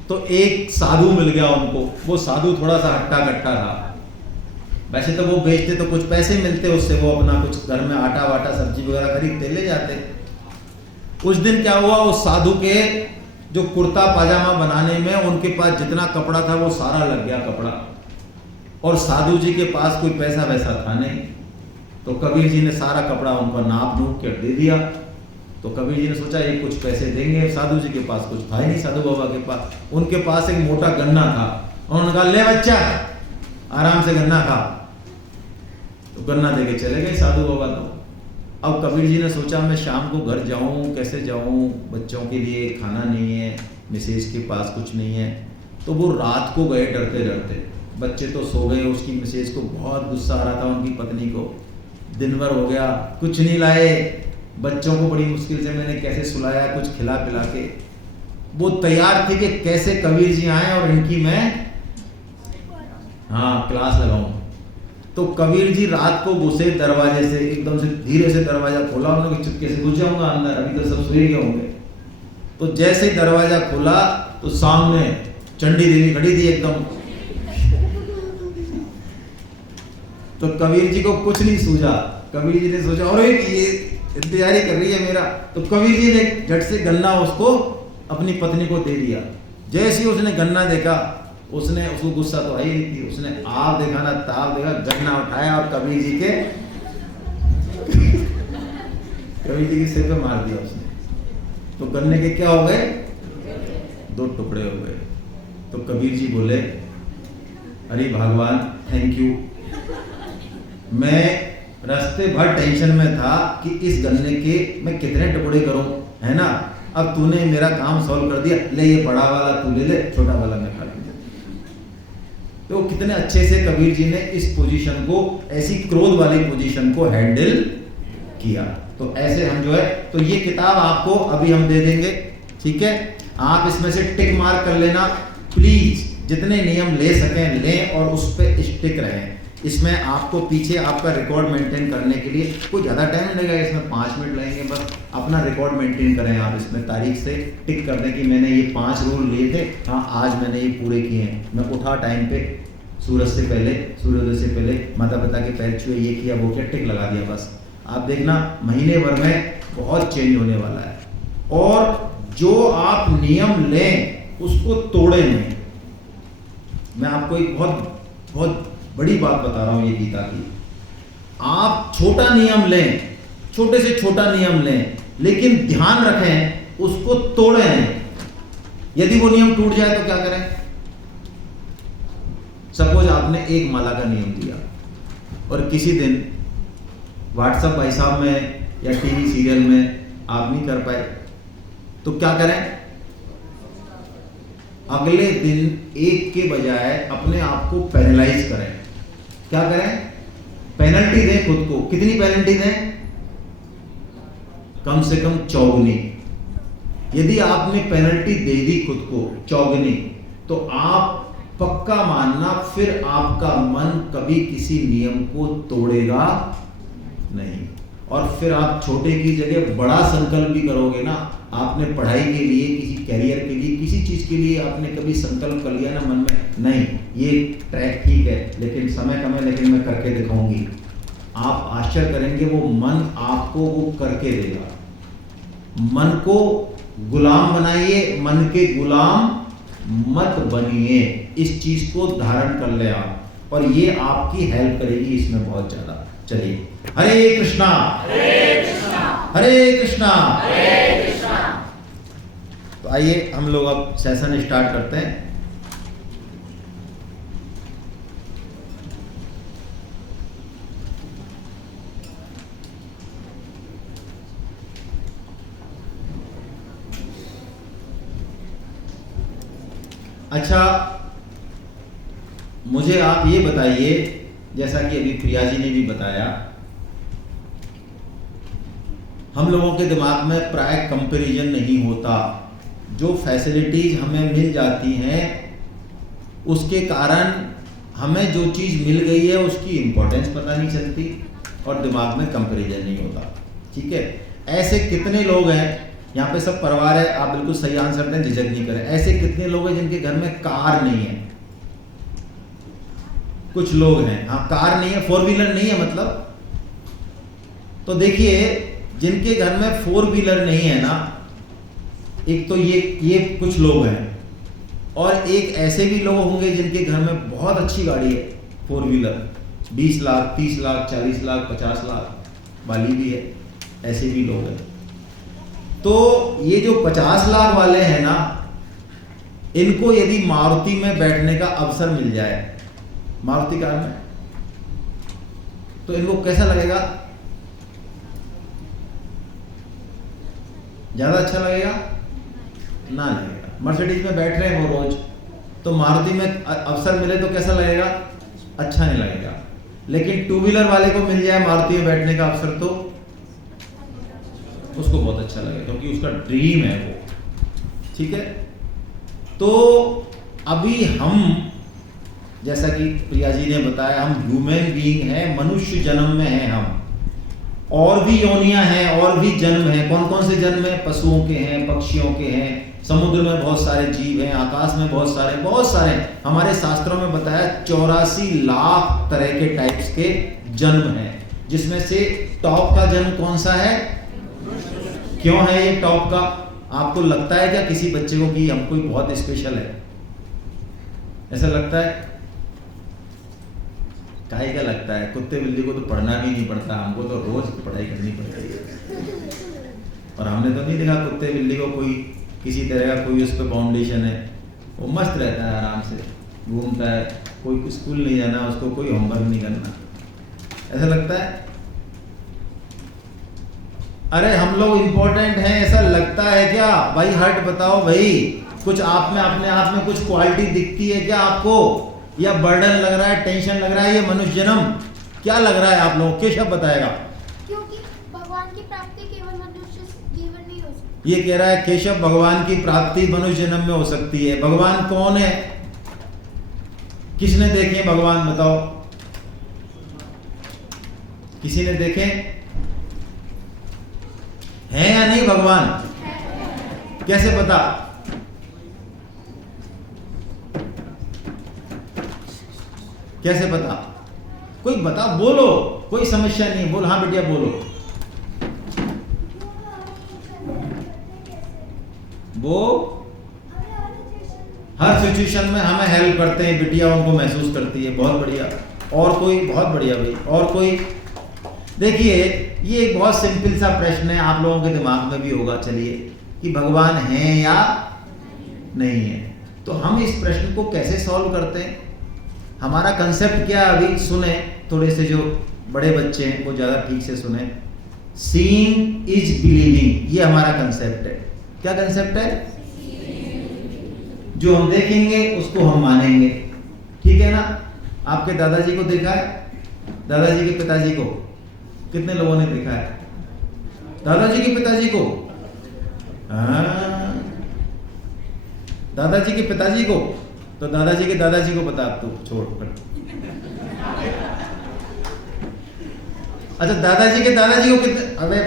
तो एक साधु मिल गया उनको। वो साधु थोड़ा सा हट्टा कट्टा था। वैसे तो वो बेचते तो कुछ पैसे मिलते उससे, वो अपना कुछ घर में आटा वाटा सब्जी वगैरह खरीदते ले जाते। उस दिन क्या हुआ, उस साधु के जो कुर्ता पाजामा बनाने में उनके पास जितना कपड़ा था वो सारा लग गया कपड़ा, और साधु जी के पास कोई पैसा वैसा था नहीं। तो कबीर जी ने सारा कपड़ा उनको नाप नूप के दे दिया। तो कबीर जी ने सोचा ये कुछ पैसे देंगे, साधु जी के पास कुछ था ही नहीं, साधु बाबा के पास। उनके पास एक मोटा गन्ना था, उन्होंने कहा ले बच्चा आराम से गन्ना खा। तो गन्ना दे के चले गए साधु बाबा। तो अब कबीर जी ने सोचा मैं शाम को घर जाऊं, कैसे जाऊं, बच्चों के लिए खाना नहीं है, मिसेज के पास कुछ नहीं है। तो वो रात को गए डरते डरते, बच्चे तो सो गए, उसकी मिसेज को बहुत गुस्सा आ रहा था, उनकी पत्नी को। दिन भर हो गया, कुछ नहीं लाए, बच्चों को बड़ी मुश्किल से मैंने कैसे सुलाया, कुछ खिला पिला के। वो तैयार थे कि कैसे कबीर जी आए और इनकी मैं क्लास लगाऊं। तो कबीर जी रात को घुसे दरवाजे से, एकदम से धीरे से दरवाजा खोला, उन्होंने चुपके से घुस जाऊंगा अंदर, अभी तो सब सोए गए होंगे। तो जैसे दरवाजा खोला तो सामने चंडी देवी खड़ी थी एकदम। तो कबीर जी को कुछ नहीं सूझा। कबीर जी ने सोचा और ये इंतजारी कर रही है मेरा। तो कबीर जी ने झट से गन्ना उसको अपनी पत्नी को दे दिया। जैसे ही उसने गन्ना देखा, उसको गुस्सा तो आई नहीं थी, उसने आप देखा ना ताप देखा, गन्ना उठाया और कबीर जी के सिर पे मार दिया उसने। तो गन्ने के क्या हो गए, 2 टुकड़े हो गए। तो कबीर जी बोले अरे भगवान थैंक यू, मैं रास्ते भर टेंशन में था कि इस गन्ने के मैं कितने टुकड़े करूं, है ना। अब तूने मेरा काम सॉल्व कर दिया, ले ये बड़ा वाला तू ले ले, छोटा वाला मैं खा लूंगा। तो कितने अच्छे से कबीर जी ने इस पोजीशन को, ऐसी क्रोध वाली पोजीशन को हैंडल किया। तो ऐसे हम जो है, तो ये किताब आपको अभी हम दे देंगे, ठीक है। आप इसमें से टिक मार्क कर लेना प्लीज, जितने नियम ले सकें लें और उस पर स्टिक रहें। इसमें आपको पीछे आपका रिकॉर्ड मेंटेन करने के लिए कोई ज़्यादा टाइम नहीं लगेगा, इसमें 5 मिनट लगेंगे, बस अपना रिकॉर्ड मेंटेन करें आप। इसमें तारीख से टिक कर दें कि मैंने ये 5 रूल लिए थे, हाँ आज मैंने ये पूरे किए हैं। मैं उठा टाइम पे, सूरज से पहले, सूर्योदय से पहले माता पिता के पैर छुए, ये किया वो किया, टिक लगा दिया बस। आप देखना महीने भर में बहुत चेंज होने वाला है। और जो आप नियम लें उसको तोड़े नहीं। मैं आपको एक बहुत बड़ी बात बता रहा हूं ये गीता की। आप छोटा नियम लें, छोटे से छोटा नियम लें, लेकिन ध्यान रखें उसको तोड़े नहीं। यदि वो नियम टूट जाए तो क्या करें? सपोज आपने एक माला का नियम दिया और किसी दिन व्हाट्सएप भाई साहब में या टीवी सीरियल में आप नहीं कर पाए, तो क्या करें? अगले दिन एक के बजाय अपने आप को पैनलाइज करें। क्या करें? पेनल्टी दें खुद को। कितनी पेनल्टी दें? कम से कम चौगुनी। यदि आपने पेनल्टी दे दी खुद को चौगुनी, तो आप पक्का मानना फिर आपका मन कभी किसी नियम को तोड़ेगा नहीं। और फिर आप छोटे की जगह बड़ा संकल्प भी करोगे ना। आपने पढ़ाई के लिए, किसी कैरियर के लिए, किसी चीज के लिए आपने कभी संकल्प कर लिया ना मन में, नहीं ये ट्रैक ठीक है लेकिन समय कम है, लेकिन मैं करके दिखाऊंगी, आप आश्चर्य करेंगे वो मन आपको वो करके देगा। मन को गुलाम बनाइए, मन के गुलाम मत बनिए। इस चीज को धारण कर ले आप, और ये आपकी हेल्प करेगी इसमें बहुत ज्यादा। चलिए, हरे कृष्णा हरे कृष्णा हरे कृष्णा। हरे कृष्णा। तो आइए हम लोग अब सेशन स्टार्ट करते हैं। अच्छा, मुझे आप ये बताइए, जैसा कि अभी प्रिया जी ने भी बताया, हम लोगों के दिमाग में प्राय कंपैरिजन नहीं होता। जो फैसिलिटीज हमें मिल जाती हैं उसके कारण हमें जो चीज़ मिल गई है उसकी इम्पोर्टेंस पता नहीं चलती और दिमाग में कंपैरिजन नहीं होता। ठीक है, ऐसे कितने लोग हैं यहाँ पे, सब परिवार है, आप बिल्कुल सही आंसर दें, झिझक नहीं करें। ऐसे कितने लोग हैं जिनके घर में कार नहीं है? कुछ लोग हैं, हाँ कार नहीं है, 4 व्हीलर नहीं है मतलब। तो देखिए, जिनके घर में 4 व्हीलर नहीं है ना, एक तो ये कुछ लोग हैं, और एक ऐसे भी लोग होंगे जिनके घर में बहुत अच्छी गाड़ी है 4 व्हीलर, 20 लाख 30 लाख 40 लाख 50 लाख वाली भी है, ऐसे भी लोग हैं। तो ये जो 50 लाख वाले हैं ना, इनको यदि मारुति में बैठने का अवसर मिल जाए, मारुति कार में, तो इनको कैसा लगेगा? ज्यादा अच्छा लगेगा? ना लगेगा। मर्सिडीज में बैठ रहे हैं वो रोज, तो मारुति में अवसर मिले तो कैसा लगेगा? अच्छा नहीं लगेगा। लेकिन 2 व्हीलर वाले को मिल जाए मारुति में बैठने का अवसर, तो उसको बहुत अच्छा लगेगा, क्योंकि उसका ड्रीम है वो। ठीक है, तो अभी हम, जैसा कि प्रिया जी ने बताया, हम ह्यूमन बीइंग हैं, मनुष्य जन्म में हैं हम। और भी योनियां हैं, और भी जन्म हैं। कौन कौन से जन्म हैं? पशुओं के हैं, पक्षियों के हैं, समुद्र में बहुत सारे जीव हैं, आकाश में बहुत सारे। हमारे शास्त्रों में बताया 84 लाख तरह के टाइप्स के जन्म हैं, जिसमें से टॉप का जन्म कौन सा है? क्यों है ये टॉप का? आपको लगता है क्या किसी बच्चे को कि हम कोई बहुत स्पेशल है? ऐसा लगता है? काहे का लगता है? कुत्ते बिल्ली को तो पढ़ना भी नहीं पड़ता, हमको तो रोज पढ़ाई करनी पड़ती है। और हमने तो नहीं देखा कुत्ते बिल्ली को कोई किसी तरह का कोई उस पर फाउंडेशन है, वो मस्त रहता है, आराम से घूमता है, कोई स्कूल नहीं जाना, उसको कोई होमवर्क नहीं करना। ऐसा लगता है? अरे हम लोग इम्पोर्टेंट हैं ऐसा लगता है क्या भाई? हट बताओ भाई, कुछ आप में अपने आप में कुछ क्वालिटी दिखती है क्या आपको, या बर्डन लग रहा है, टेंशन लग रहा है, ये मनुष्य जन्म क्या लग रहा है आप लोगों? केशव बताएगा। क्योंकि भगवान की प्राप्ति केवल मनुष्य जीवन में ही हो सकती ये कह रहा है केशव भगवान की प्राप्ति मनुष्य जन्म में हो सकती है। भगवान कौन है? किसने देखे भगवान बताओ? किसी ने देखे हैं या नहीं भगवान? कैसे पता? कैसे पता? कोई बता, बोलो, कोई समस्या नहीं, बोल। हाँ बेटिया बोलो। वो हर सिचुएशन में हमें हेल्प करते हैं बिटिया, उनको महसूस करती है। बहुत बढ़िया। और कोई? बहुत बढ़िया भाई। और कोई? देखिए ये एक बहुत सिंपल सा प्रश्न है, आप लोगों के दिमाग में भी होगा, चलिए, कि भगवान है या नहीं है। तो हम इस प्रश्न को कैसे सॉल्व करते हैं? हमारा कंसेप्ट क्या है अभी सुने, थोड़े से जो बड़े बच्चे हैं वो ज़्यादा ठीक से सुने। सीइंग इज बिलीविंग, ये हमारा कंसेप्ट है। क्या कंसेप्ट है? जो हम देखेंगे उसको हम मानेंगे, ठीक है ना? आपके दादाजी को देखा है? दादाजी के पिताजी को कितने लोगों ने देखा है? दादाजी के पिताजी को? दादाजी के पिताजी को? तो दादाजी के दादाजी को बता, अब तो छोड़ कर। अच्छा, दादाजी के दादाजी को कितने, अबे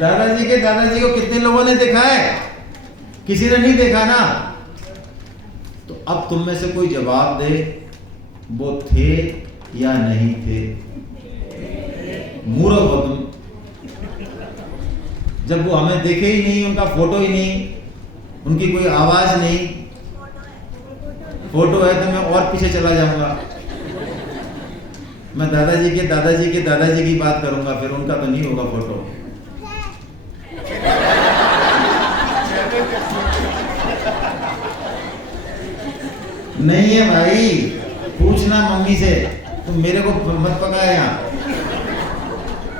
दादाजी के दादाजी को कितने लोगों ने देखा है? किसी ने नहीं देखा ना? तो अब तुम में से कोई जवाब दे, वो थे या नहीं थे? मूर्ख हो तुम। जब वो हमें देखे ही नहीं, उनका फोटो ही नहीं, उनकी कोई आवाज नहीं, फोटो है तो मैं और पीछे चला जाऊंगा। मैं दादाजी के दादाजी के दादाजी की बात करूंगा, फिर उनका तो नहीं होगा फोटो। नहीं है भाई, पूछना मम्मी से, तुम मेरे को मत पकाया यहाँ।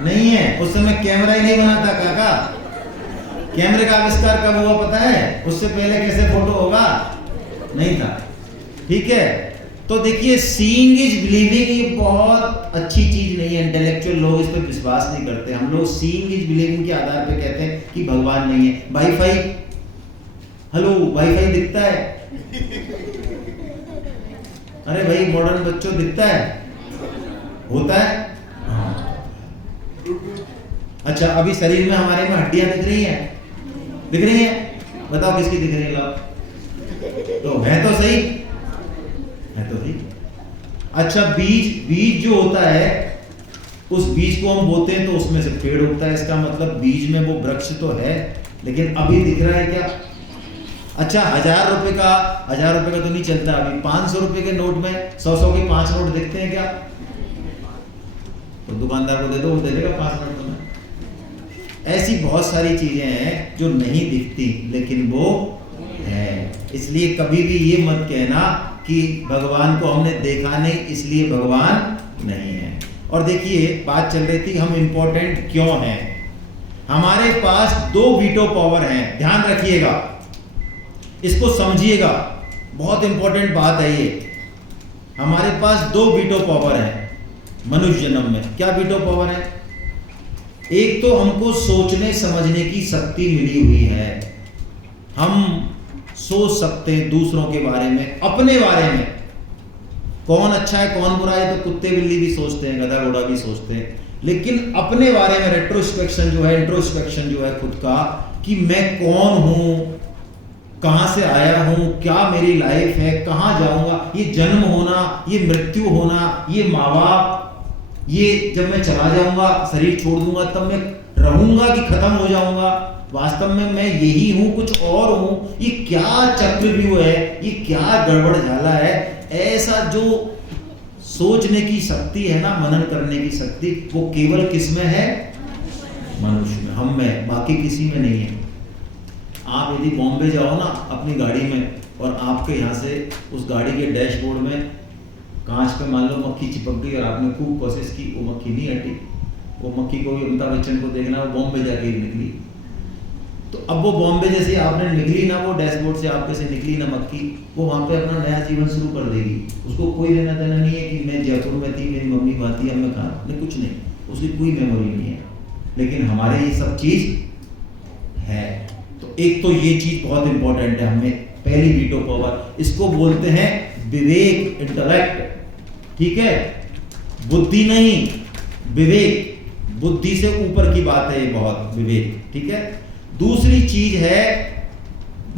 नहीं है, उस समय कैमरा ही नहीं बना था काका। कैमरे का आविष्कार कब हुआ पता है? उससे पहले कैसे फोटो होगा? नहीं था, ठीक है? तो देखिए, सीइंग इज बिलीविंग ये बहुत अच्छी चीज नहीं है। इंटेलेक्चुअल लोग इस पर विश्वास नहीं करते। हम लोग सीइंग इज बिलीविंग के आधार पे कहते हैं कि भगवान नहीं है। वाईफाई, हेलो वाईफाई दिखता है? अरे भाई मॉडर्न बच्चों दिखता है? होता है? अच्छा, अभी शरीर में हमारे में हड्डियां दिख रही हैं? दिख रही हैं? बताओ किसकी दिख रही है? लाओ तो, है तो सही, है तो सही। अच्छा, बीज जो होता है, उस बीज को हम बोते हैं तो उसमें से पेड़ उगता है। इसका मतलब बीज में वो वृक्ष तो है, लेकिन अभी दिख रहा है क्या? अच्छा, 1000 रुपए का तो नहीं चलता अभी। 500 रुपए के नोट में 100 के 5 नोट दिखते हैं क्या? तो दुकानदार को दे दो, वो दे देगा 5 नोट तुम्हें। ऐसी बहुत सारी चीजें हैं जो नहीं दिखती लेकिन वो है। इसलिए कभी भी ये मत कहना कि भगवान को हमने देखा नहीं इसलिए भगवान नहीं है। और देखिए, बात चल रही थी हम इंपॉर्टेंट क्यों हैं। हमारे पास 2 वीटो पावर हैं, ध्यान रखिएगा, इसको समझिएगा, बहुत इंपॉर्टेंट बात है ये। हमारे पास 2 वीटो पावर है मनुष्य जन्म में। क्या वीटो पावर है? एक तो हमको सोचने समझने की शक्ति मिली हुई है। हम सोच सकते हैं दूसरों के बारे में, अपने बारे में, कौन अच्छा है कौन बुरा है तो कुत्ते बिल्ली भी सोचते हैं, गधा घोड़ा भी सोचते हैं। लेकिन अपने बारे में रेट्रोस्पेक्शन जो है, इंट्रोस्पेक्शन जो है खुद का, कि मैं कौन हूं, कहां से आया हूं, क्या मेरी लाइफ है, कहां जाऊंगा, ये जन्म होना, ये मृत्यु होना, ये माँ बाप, ये जब मैं चला जाऊंगा, शरीर छोड़ दूंगा, तब मैं रहूंगा कि खत्म हो जाऊंगा, वास्तव में मैं यही हूं कुछ और हूं, ये क्या चक्रव्यूह है, ये क्या गड़बड़ झाला है। ऐसा जो सोचने की शक्ति है ना, मनन करने की शक्ति, वो केवल किस में है? मनुष्य में, हम में, बाकी किसी में नहीं है। आप यदि बॉम्बे जाओ ना अपनी गाड़ी में, और आपके यहाँ से उस गाड़ी के डैशबोर्ड में कांच पे मान लो मक्खी चिपक गई और आपने खूब कोशिश की, वो मक्खी नहीं हटी, वो मक्खी को भी अमिताभ बच्चन को देखना, वो बॉम्बे जाके ही निकली। तो अब वो बॉम्बे जैसे आपने निकली ना, वो डैशबोर्ड से आपके से निकली ना मक्खी, वो वहाँ पे अपना नया जीवन शुरू कर देगी। उसको कोई लेना देना नहीं है कि मैं जयपुर में थी, मेरी मम्मी वहाँ थी, अब मैं कहाँ, नहीं कुछ नहीं, उसकी कोई मेमोरी नहीं है। लेकिन हमारे ये सब चीज़ है। तो एक तो ये चीज़ बहुत इंपॉर्टेंट है, हमें पहली वीटो पावर, इसको बोलते हैं विवेक, इंटेलेक्ट, ठीक है, बुद्धि नहीं, विवेक, बुद्धि से ऊपर की बात है ये बहुत, विवेक, ठीक है। दूसरी चीज है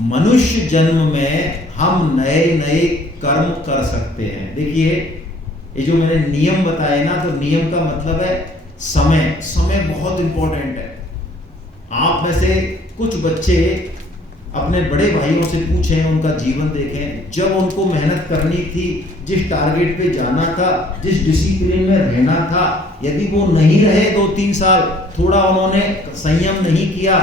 मनुष्य जन्म में हम नए नए कर्म कर सकते हैं। देखिए ये जो मैंने नियम बताए ना, तो नियम का मतलब है समय, समय बहुत इंपॉर्टेंट है। आप में से कुछ बच्चे अपने बड़े भाइयों से पूछें, उनका जीवन देखें, जब उनको मेहनत करनी थी, जिस टारगेट पे जाना था, जिस डिसिप्लिन में रहना था, यदि वो नहीं रहे 2-3 साल, थोड़ा उन्होंने संयम नहीं किया,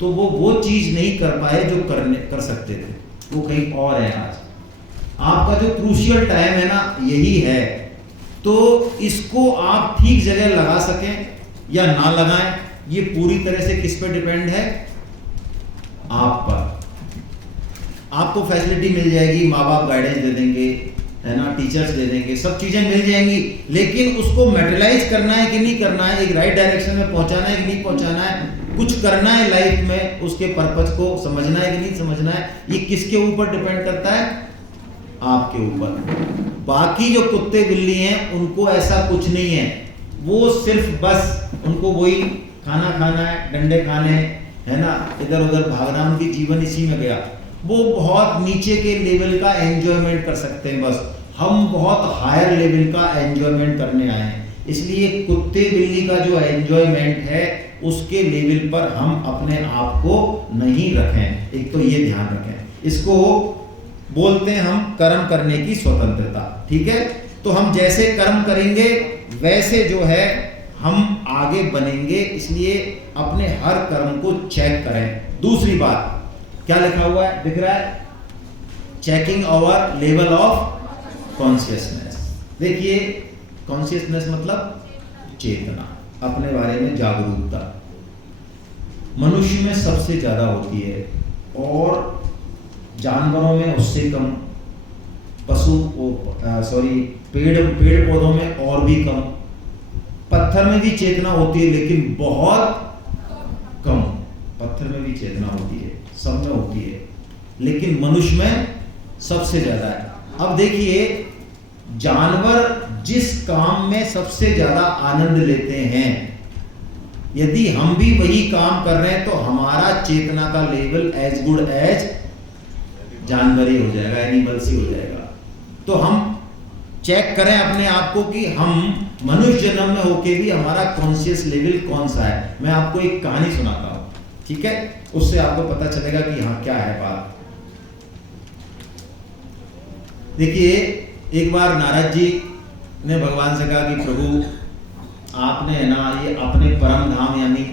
तो वो चीज नहीं कर पाए जो कर सकते थे, वो कहीं और है। आज आपका जो क्रूशियल टाइम है ना, यही है। तो इसको आप ठीक जगह लगा सकें या ना लगाएं, ये पूरी तरह से किस पर डिपेंड है, आप पर। आपको फैसिलिटी मिल जाएगी, माँ बाप गाइडेंस दे देंगे, है ना, टीचर्स दे देंगे, सब चीजें मिल जाएंगी, लेकिन उसको मेटलाइज करना है कि नहीं करना है, एक राइट डायरेक्शन में पहुंचाना है कि नहीं पहुंचाना है, कुछ करना है लाइफ में, उसके पर्पस को समझना है कि नहीं समझना है, ये किसके ऊपर डिपेंड करता है, आपके ऊपर। बाकी जो कुत्ते बिल्ली हैं उनको ऐसा कुछ नहीं है, वो सिर्फ बस उनको वही खाना खाना है, डंडे खाने है ना, इधर उधर भागना, उनकी जीवन इसी में गया। वो बहुत नीचे के लेवल का एंजॉयमेंट कर सकते हैं, बस हम बहुत हायर लेवल का एंजॉयमेंट करने आए हैं। इसलिए कुत्ते बिल्ली का जो एंजॉयमेंट है उसके लेवल पर हम अपने आप को नहीं रखें, एक तो ये ध्यान रखें। इसको बोलते हैं हम कर्म करने की स्वतंत्रता, ठीक है। तो हम जैसे कर्म करेंगे वैसे जो है हम आगे बनेंगे, इसलिए अपने हर कर्म को चेक करें। दूसरी बात क्या लिखा हुआ है, दिख रहा है, checking our level of consciousness. देखिए कॉन्शियसनेस मतलब चेतना, अपने बारे में जागरूकता मनुष्य में सबसे ज्यादा होती है, और जानवरों में उससे कम, पेड़ पौधों में और भी कम, पत्थर में भी चेतना होती है लेकिन बहुत कम, पत्थर में भी चेतना होती है, सब में होती है, लेकिन मनुष्य में सबसे ज्यादा है। अब देखिए जानवर जिस काम में सबसे ज्यादा आनंद लेते हैं, यदि हम भी वही काम कर रहे हैं तो हमारा चेतना का लेवल एज गुड एज जानवर ही हो जाएगा, एनिमल्स ही हो जाएगा। तो हम चेक करें अपने आप को कि हम मनुष्य जन्म में होके भी हमारा कॉन्शियस लेवल कौन सा है। मैं आपको एक कहानी सुनाता हूं, ठीक है, उससे आपको पता चलेगा कि हाँ क्या है बात। देखिए एक बार नारद जी ने भगवान से कहा कि प्रभु आपने है ना ये अपने परम धाम यानी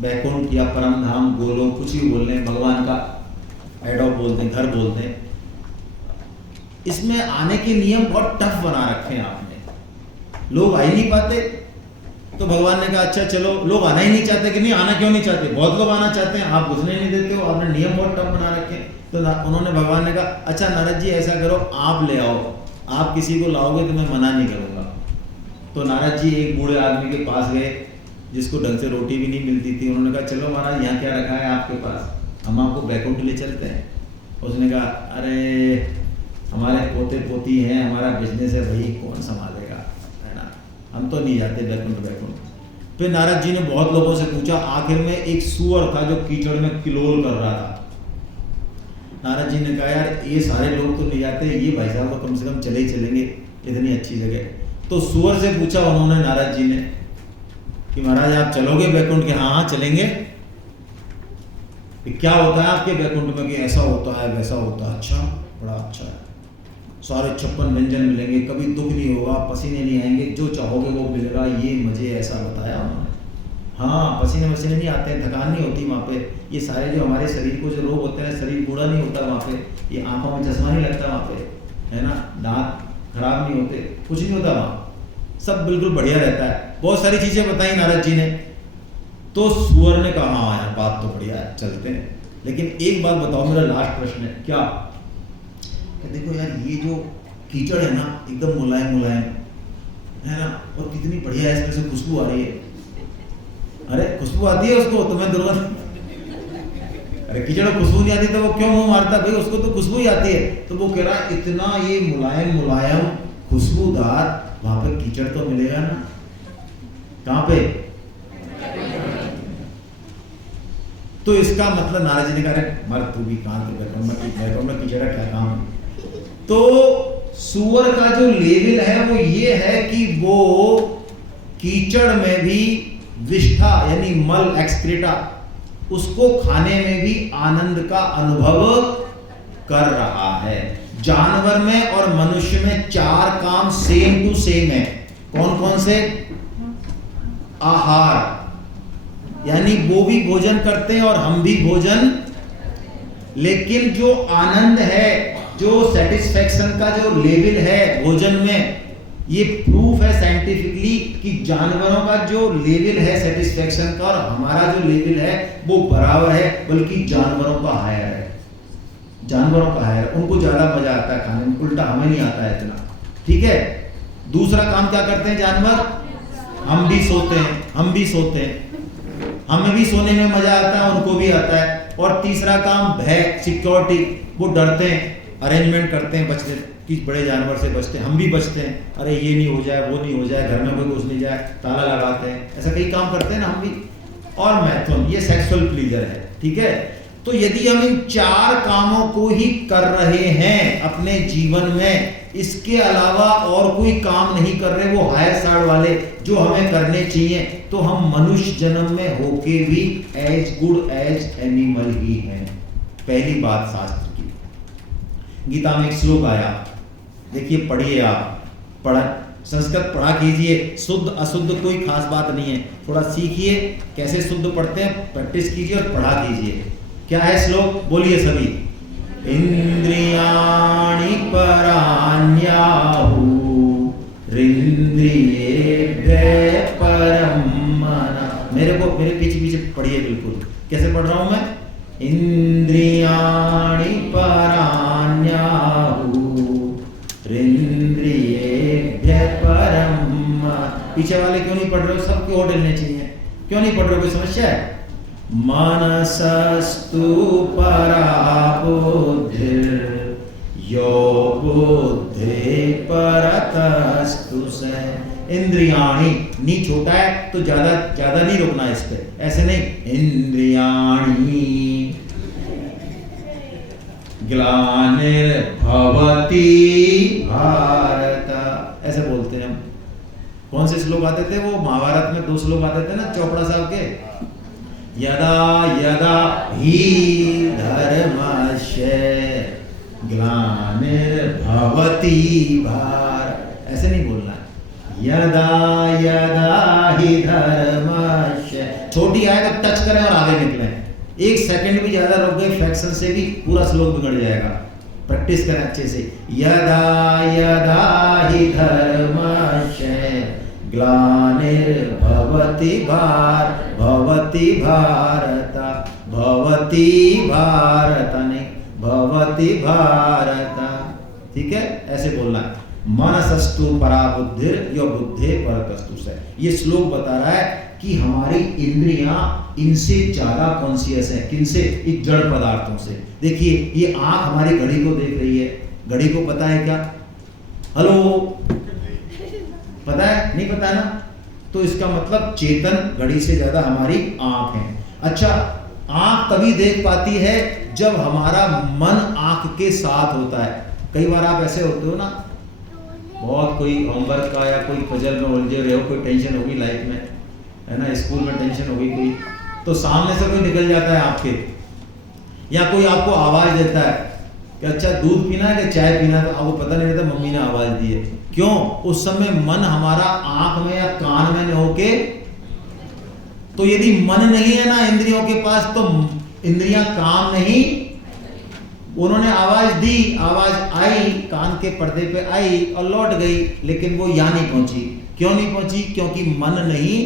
बैकुंठ या परम धाम गोलोक कुछ भी बोल रहे हैं, भगवान का एडॉप बोलते हैं, घर बोलते हैं, इसमें आने के नियम बहुत टफ बना रखे हैं आपने, लोग आ ही नहीं पाते। तो भगवान ने कहा अच्छा चलो, लोग आना ही नहीं चाहते कि नहीं, आना क्यों नहीं चाहते, बहुत लोग आना चाहते हैं, आप घुसने नहीं देते हो, आपने नियम बहुत टफ बना रखे हैं। तो उन्होंने भगवान ने कहा अच्छा नारद जी ऐसा करो, आप ले आओ, आप किसी को लाओगे तो मैं मना नहीं करूँगा। तो नारद जी एक बूढ़े आदमी के पास गए जिसको ढंग से रोटी भी नहीं मिलती थी। उन्होंने कहा चलो महाराज यहाँ क्या रखा है आपके पास, हम आपको बैकुंठ ले चलते हैं। उसने कहा अरे हमारे पोते पोती हैं, हमारा बिजनेस है भाई, कौन संभालेगा, है ना, हम तो नहीं जाते बैकुंठ। फिर नारद जी ने बहुत लोगों से पूछा, आखिर में एक सूअर था जो कीचड़ में किलोल कर रहा था। नारद जी ने कहा यार ये सारे लोग तो नहीं जाते, ये भाई साहब तो कम से कम चले ही चलेंगे, इतनी अच्छी जगह। तो सूअर से पूछा उन्होंने नारद जी ने कि महाराज आप चलोगे बैकुंठ के? हाँ चलेंगे। क्या होता है आपके बैकुंठ में? कि ऐसा होता है वैसा होता है। अच्छा, बड़ा अच्छा है, सारे 56 व्यंजन मिलेंगे, कभी दुख नहीं होगा, पसीने नहीं आएंगे, जो चाहोगे वो मिलेगा, ये मुझे ऐसा बताया उन्होंने। हाँ पसीने वसीने नहीं आते हैं, थकान नहीं होती वहाँ पे, ये सारे जो हमारे शरीर को जो रोग होते हैं, शरीर बूढ़ा नहीं होता वहाँ पे, ये आंखों में चश्मा नहीं लगता वहाँ पे, है ना, दांत खराब नहीं होते, कुछ नहीं होता वहाँ, सब बिल्कुल बढ़िया रहता है। बहुत सारी चीजें बताई नारद जी ने। तो सुअर ने कहा हाँ यार बात तो बढ़िया है, चलते हैं, लेकिन एक बात बताओ, मेरा लास्ट प्रश्न है, क्या देखो यार ये जो कीचड़ है ना एकदम मुलायम मुलायम है ना, और कितनी बढ़िया है, इसमें से खुशबू आ रही है। अरे खुशबू आती है उसको, तो मैं दुर्गा, अरे कीचड़ को खुशबू नहीं आती तो वो क्यों मुंह मारता भाई, उसको तो खुशबू ही आती है। तो वो कह रहा है इतना ये मुलायम मुलायम खुशबूदार, वहां पे कीचड़ तो मिलेगा ना, कहां पे? तो इसका मतलब नारद जी ने कहा मर तू भी कहां बैठा कीचड़ क्या काम है। तो सुअर का जो लेवल है वो ये है कि वो कीचड़ में भी विष्ठा यानी मल एक्सक्रीटा उसको खाने में भी आनंद का अनुभव कर रहा है। जानवर में और मनुष्य में 4 काम सेम टू सेम है। कौन कौन से? आहार, यानी वो भी भोजन करते हैं और हम भी भोजन, लेकिन जो आनंद है, जो सेटिस्फैक्शन का जो लेवल है भोजन में, ये प्रूफ है साइंटिफिकली कि जानवरों का जो लेवल है सेटिस्फैक्शन का और हमारा जो लेवल है वो बराबर है, बल्कि जानवरों का हायर है। जानवरों का हायर, उनको ज्यादा मजा आता है खाने में, उल्टा हमें नहीं आता है इतना। ठीक है। दूसरा काम क्या करते हैं जानवर? हम भी सोते हैं, हम भी सोते हैं, हमें भी सोने में मजा आता है, उनको भी आता है। और तीसरा काम भय, सिक्योरिटी, वो डरते हैं, अरेंजमेंट करते हैं बचने कि बड़े जानवर से बचते हैं, हम भी बचते हैं, अरे ये नहीं हो जाए, वो नहीं हो जाए, घर में कोई घुस नहीं जाए, ताला लगाते हैं, ऐसा कई काम करते हैं ना हम भी। और मैथुन, ये सेक्सुअल प्लीजर है। ठीक है। तो यदि हम इन 4 कामों को ही कर रहे हैं अपने जीवन में, इसके अलावा और कोई काम नहीं कर रहे, वो हायर साड़ वाले जो हमें करने चाहिए, तो हम मनुष्य जन्म में होके भी एज गुड एज एनिमल ही हैं। पहली बात शास्त्र की। गीता में एक श्लोक आया, देखिए पढ़िए, आप पढ़ा, संस्कृत पढ़ा कीजिए, शुद्ध अशुद्ध कोई खास बात नहीं है, थोड़ा सीखिए कैसे शुद्ध पढ़ते हैं, प्रैक्टिस कीजिए और पढ़ा कीजिए। क्या है श्लोक? बोलिए सभी। इंद्रियाणि पराण्याहु इंद्रियेभ्यः परं मनः। मेरे पीछे पीछे पढ़िए बिल्कुल। कैसे पढ़ रहा हूं मैं? इंद्रियाणि पराण्याहु इंद्रियेभ्यः परं मनः। पीछे वाले क्यों नहीं पढ़ रहे हो? सबके और डलने चाहिए। क्यों नहीं पढ़ रहे हो? कोई समस्या है? मनसस्तु परा बुद्धिर् यो बुद्धि परतस्तु स। इंद्रियाणि, नी छोटा है तो ज्यादा नहीं रुकना इस पे, ऐसे नहीं। इंद्रियाणि ग्लानिर्भवति भारत, ऐसे बोलते हैं हम। कौन से श्लोक आते थे? वो महाभारत में 2 श्लोक आते थे ना चोपड़ा साहब के, यदा यदा हि धर्मस्य ग्लानिर्भवति भारत, ऐसे नहीं बोलना। यदा यदा हि धर्मस्य, छोटी आए तो टच करें और आगे निकलें। 1 सेकंड भी ज्यादा रुक गए फ्रैक्शन से भी पूरा श्लोक बिगड़ जाएगा। प्रैक्टिस करें अच्छे से। यदा यदा हि धर्मस्य ग्लानिर्भवति भवति भारत, भवति भारत नहीं, भवति भारत। ठीक है, ऐसे बोलना है। मनसस्तु परा बुद्धिर यो बुद्धे परतस्तु से। ये श्लोक बता रहा है कि हमारी इंद्रियां इनसे ज्यादा कॉन्शियस है। किनसे? इस जड़ पदार्थों से। देखिए ये आंख हमारी घड़ी को देख रही है, घड़ी को पता है क्या? हेलो, पता है? नहीं पता ना? तो इसका मतलब चेतन घड़ी से ज्यादा हमारी आंख है। अच्छा, आंख तभी देख पाती है जब हमारा मन आंख के साथ होता है। कई बार आप ऐसे होते हो ना, बहुत कोई होमवर्क का या कोई पजल में उलझे रहे हो, कोई टेंशन होगी लाइफ में, है ना, स्कूल में टेंशन होगी कोई, तो सामने से कोई निकल जाता है आपके, या कोई आपको आवाज देता है कि अच्छा दूध पीना है कि चाय पीना है, तो आपको पता नहीं रहता मम्मी ने आवाज दी है। क्यों? उस समय मन हमारा आंख में या कान में न होके, तो यदि मन नहीं है ना इंद्रियों के पास, तो इंद्रियां काम नहीं। उन्होंने आवाज दी, आवाज आई, कान के पर्दे पे आई और लौट गई, लेकिन वो यहाँ नहीं पहुंची। क्यों नहीं पहुंची? क्योंकि मन नहीं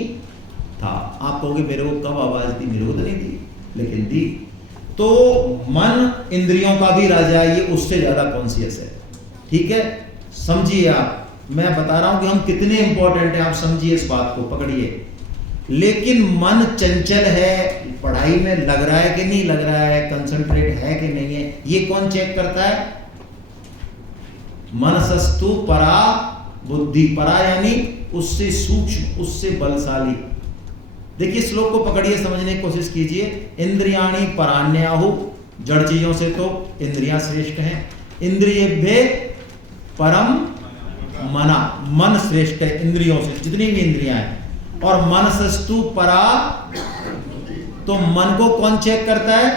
था। आप कहोगे मेरे को कब आवाज दी? मेरे को तो नहीं दी, लेकिन दी। तो मन इंद्रियों का भी राजा है, ये उससे ज्यादा कॉन्शियस है। ठीक है, समझिए आप, मैं बता रहा हूं कि हम कितने इंपॉर्टेंट हैं, आप समझिए इस बात को, पकड़िए। लेकिन मन चंचल है, पढ़ाई में लग रहा है कि नहीं लग रहा है, कंसंट्रेट है कि नहीं है, ये कौन चेक करता है? मनसस्तु परा बुद्धि। परा यानी उससे सूक्ष्म, उससे बलशाली। देखिए श्लोक को पकड़िए, समझने की कोशिश कीजिए। इंद्रियाणि पराण्याहु, जड़ चीजों से तो इंद्रियां श्रेष्ठ हैं। इंद्रियेभ्ये परम मना, मन श्रेष्ठ है इंद्रियों से, जितनी भी इंद्रियां हैं। और मनसस्तु परा, तो मन को कौन चेक करता है?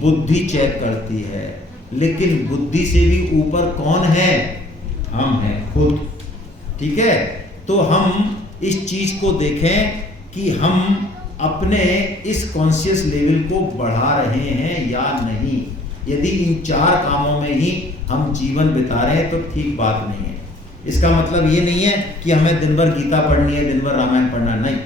बुद्धि चेक करती है। लेकिन बुद्धि से भी ऊपर कौन है? हम हैं खुद। ठीक है, तो हम इस चीज को देखें कि हम अपने इस कॉन्शियस लेवल को बढ़ा रहे हैं या नहीं। यदि इन 4 कामों में ही हम जीवन बिता रहे हैं तो ठीक बात नहीं है। इसका मतलब ये नहीं है कि हमें दिन भर गीता पढ़नी है, दिन भर रामायण पढ़ना, नहीं।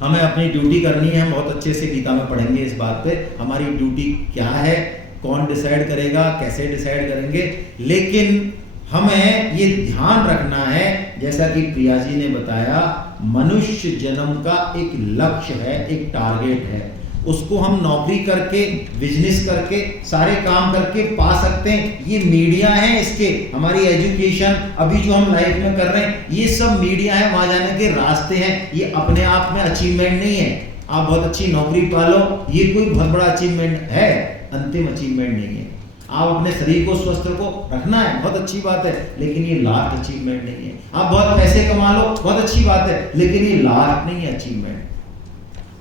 हमें अपनी ड्यूटी करनी है, हम बहुत अच्छे से गीता में पढ़ेंगे इस बात पे हमारी ड्यूटी क्या है, कौन डिसाइड करेगा, कैसे डिसाइड करेंगे। लेकिन हमें ये ध्यान रखना है, जैसा कि प्रिया जी ने बताया, मनुष्य जन्म का एक लक्ष्य है, एक टारगेट है। उसको हम नौकरी करके, बिजनेस करके, सारे काम करके पा सकते हैं। ये मीडिया है इसके, हमारी एजुकेशन, अभी जो हम लाइफ में कर रहे हैं, ये सब मीडिया है, वहां जाने के रास्ते हैं। ये अपने आप में अचीवमेंट नहीं है। आप बहुत अच्छी नौकरी पालो, ये कोई बहुत बड़ा अचीवमेंट है, अंतिम अचीवमेंट नहीं है। आप अपने शरीर को स्वस्थ को रखना है, बहुत अच्छी बात है, लेकिन ये लास्ट अचीवमेंट नहीं है। आप बहुत पैसे कमा लो, बहुत अच्छी बात है, लेकिन ये लास्ट नहीं है अचीवमेंट।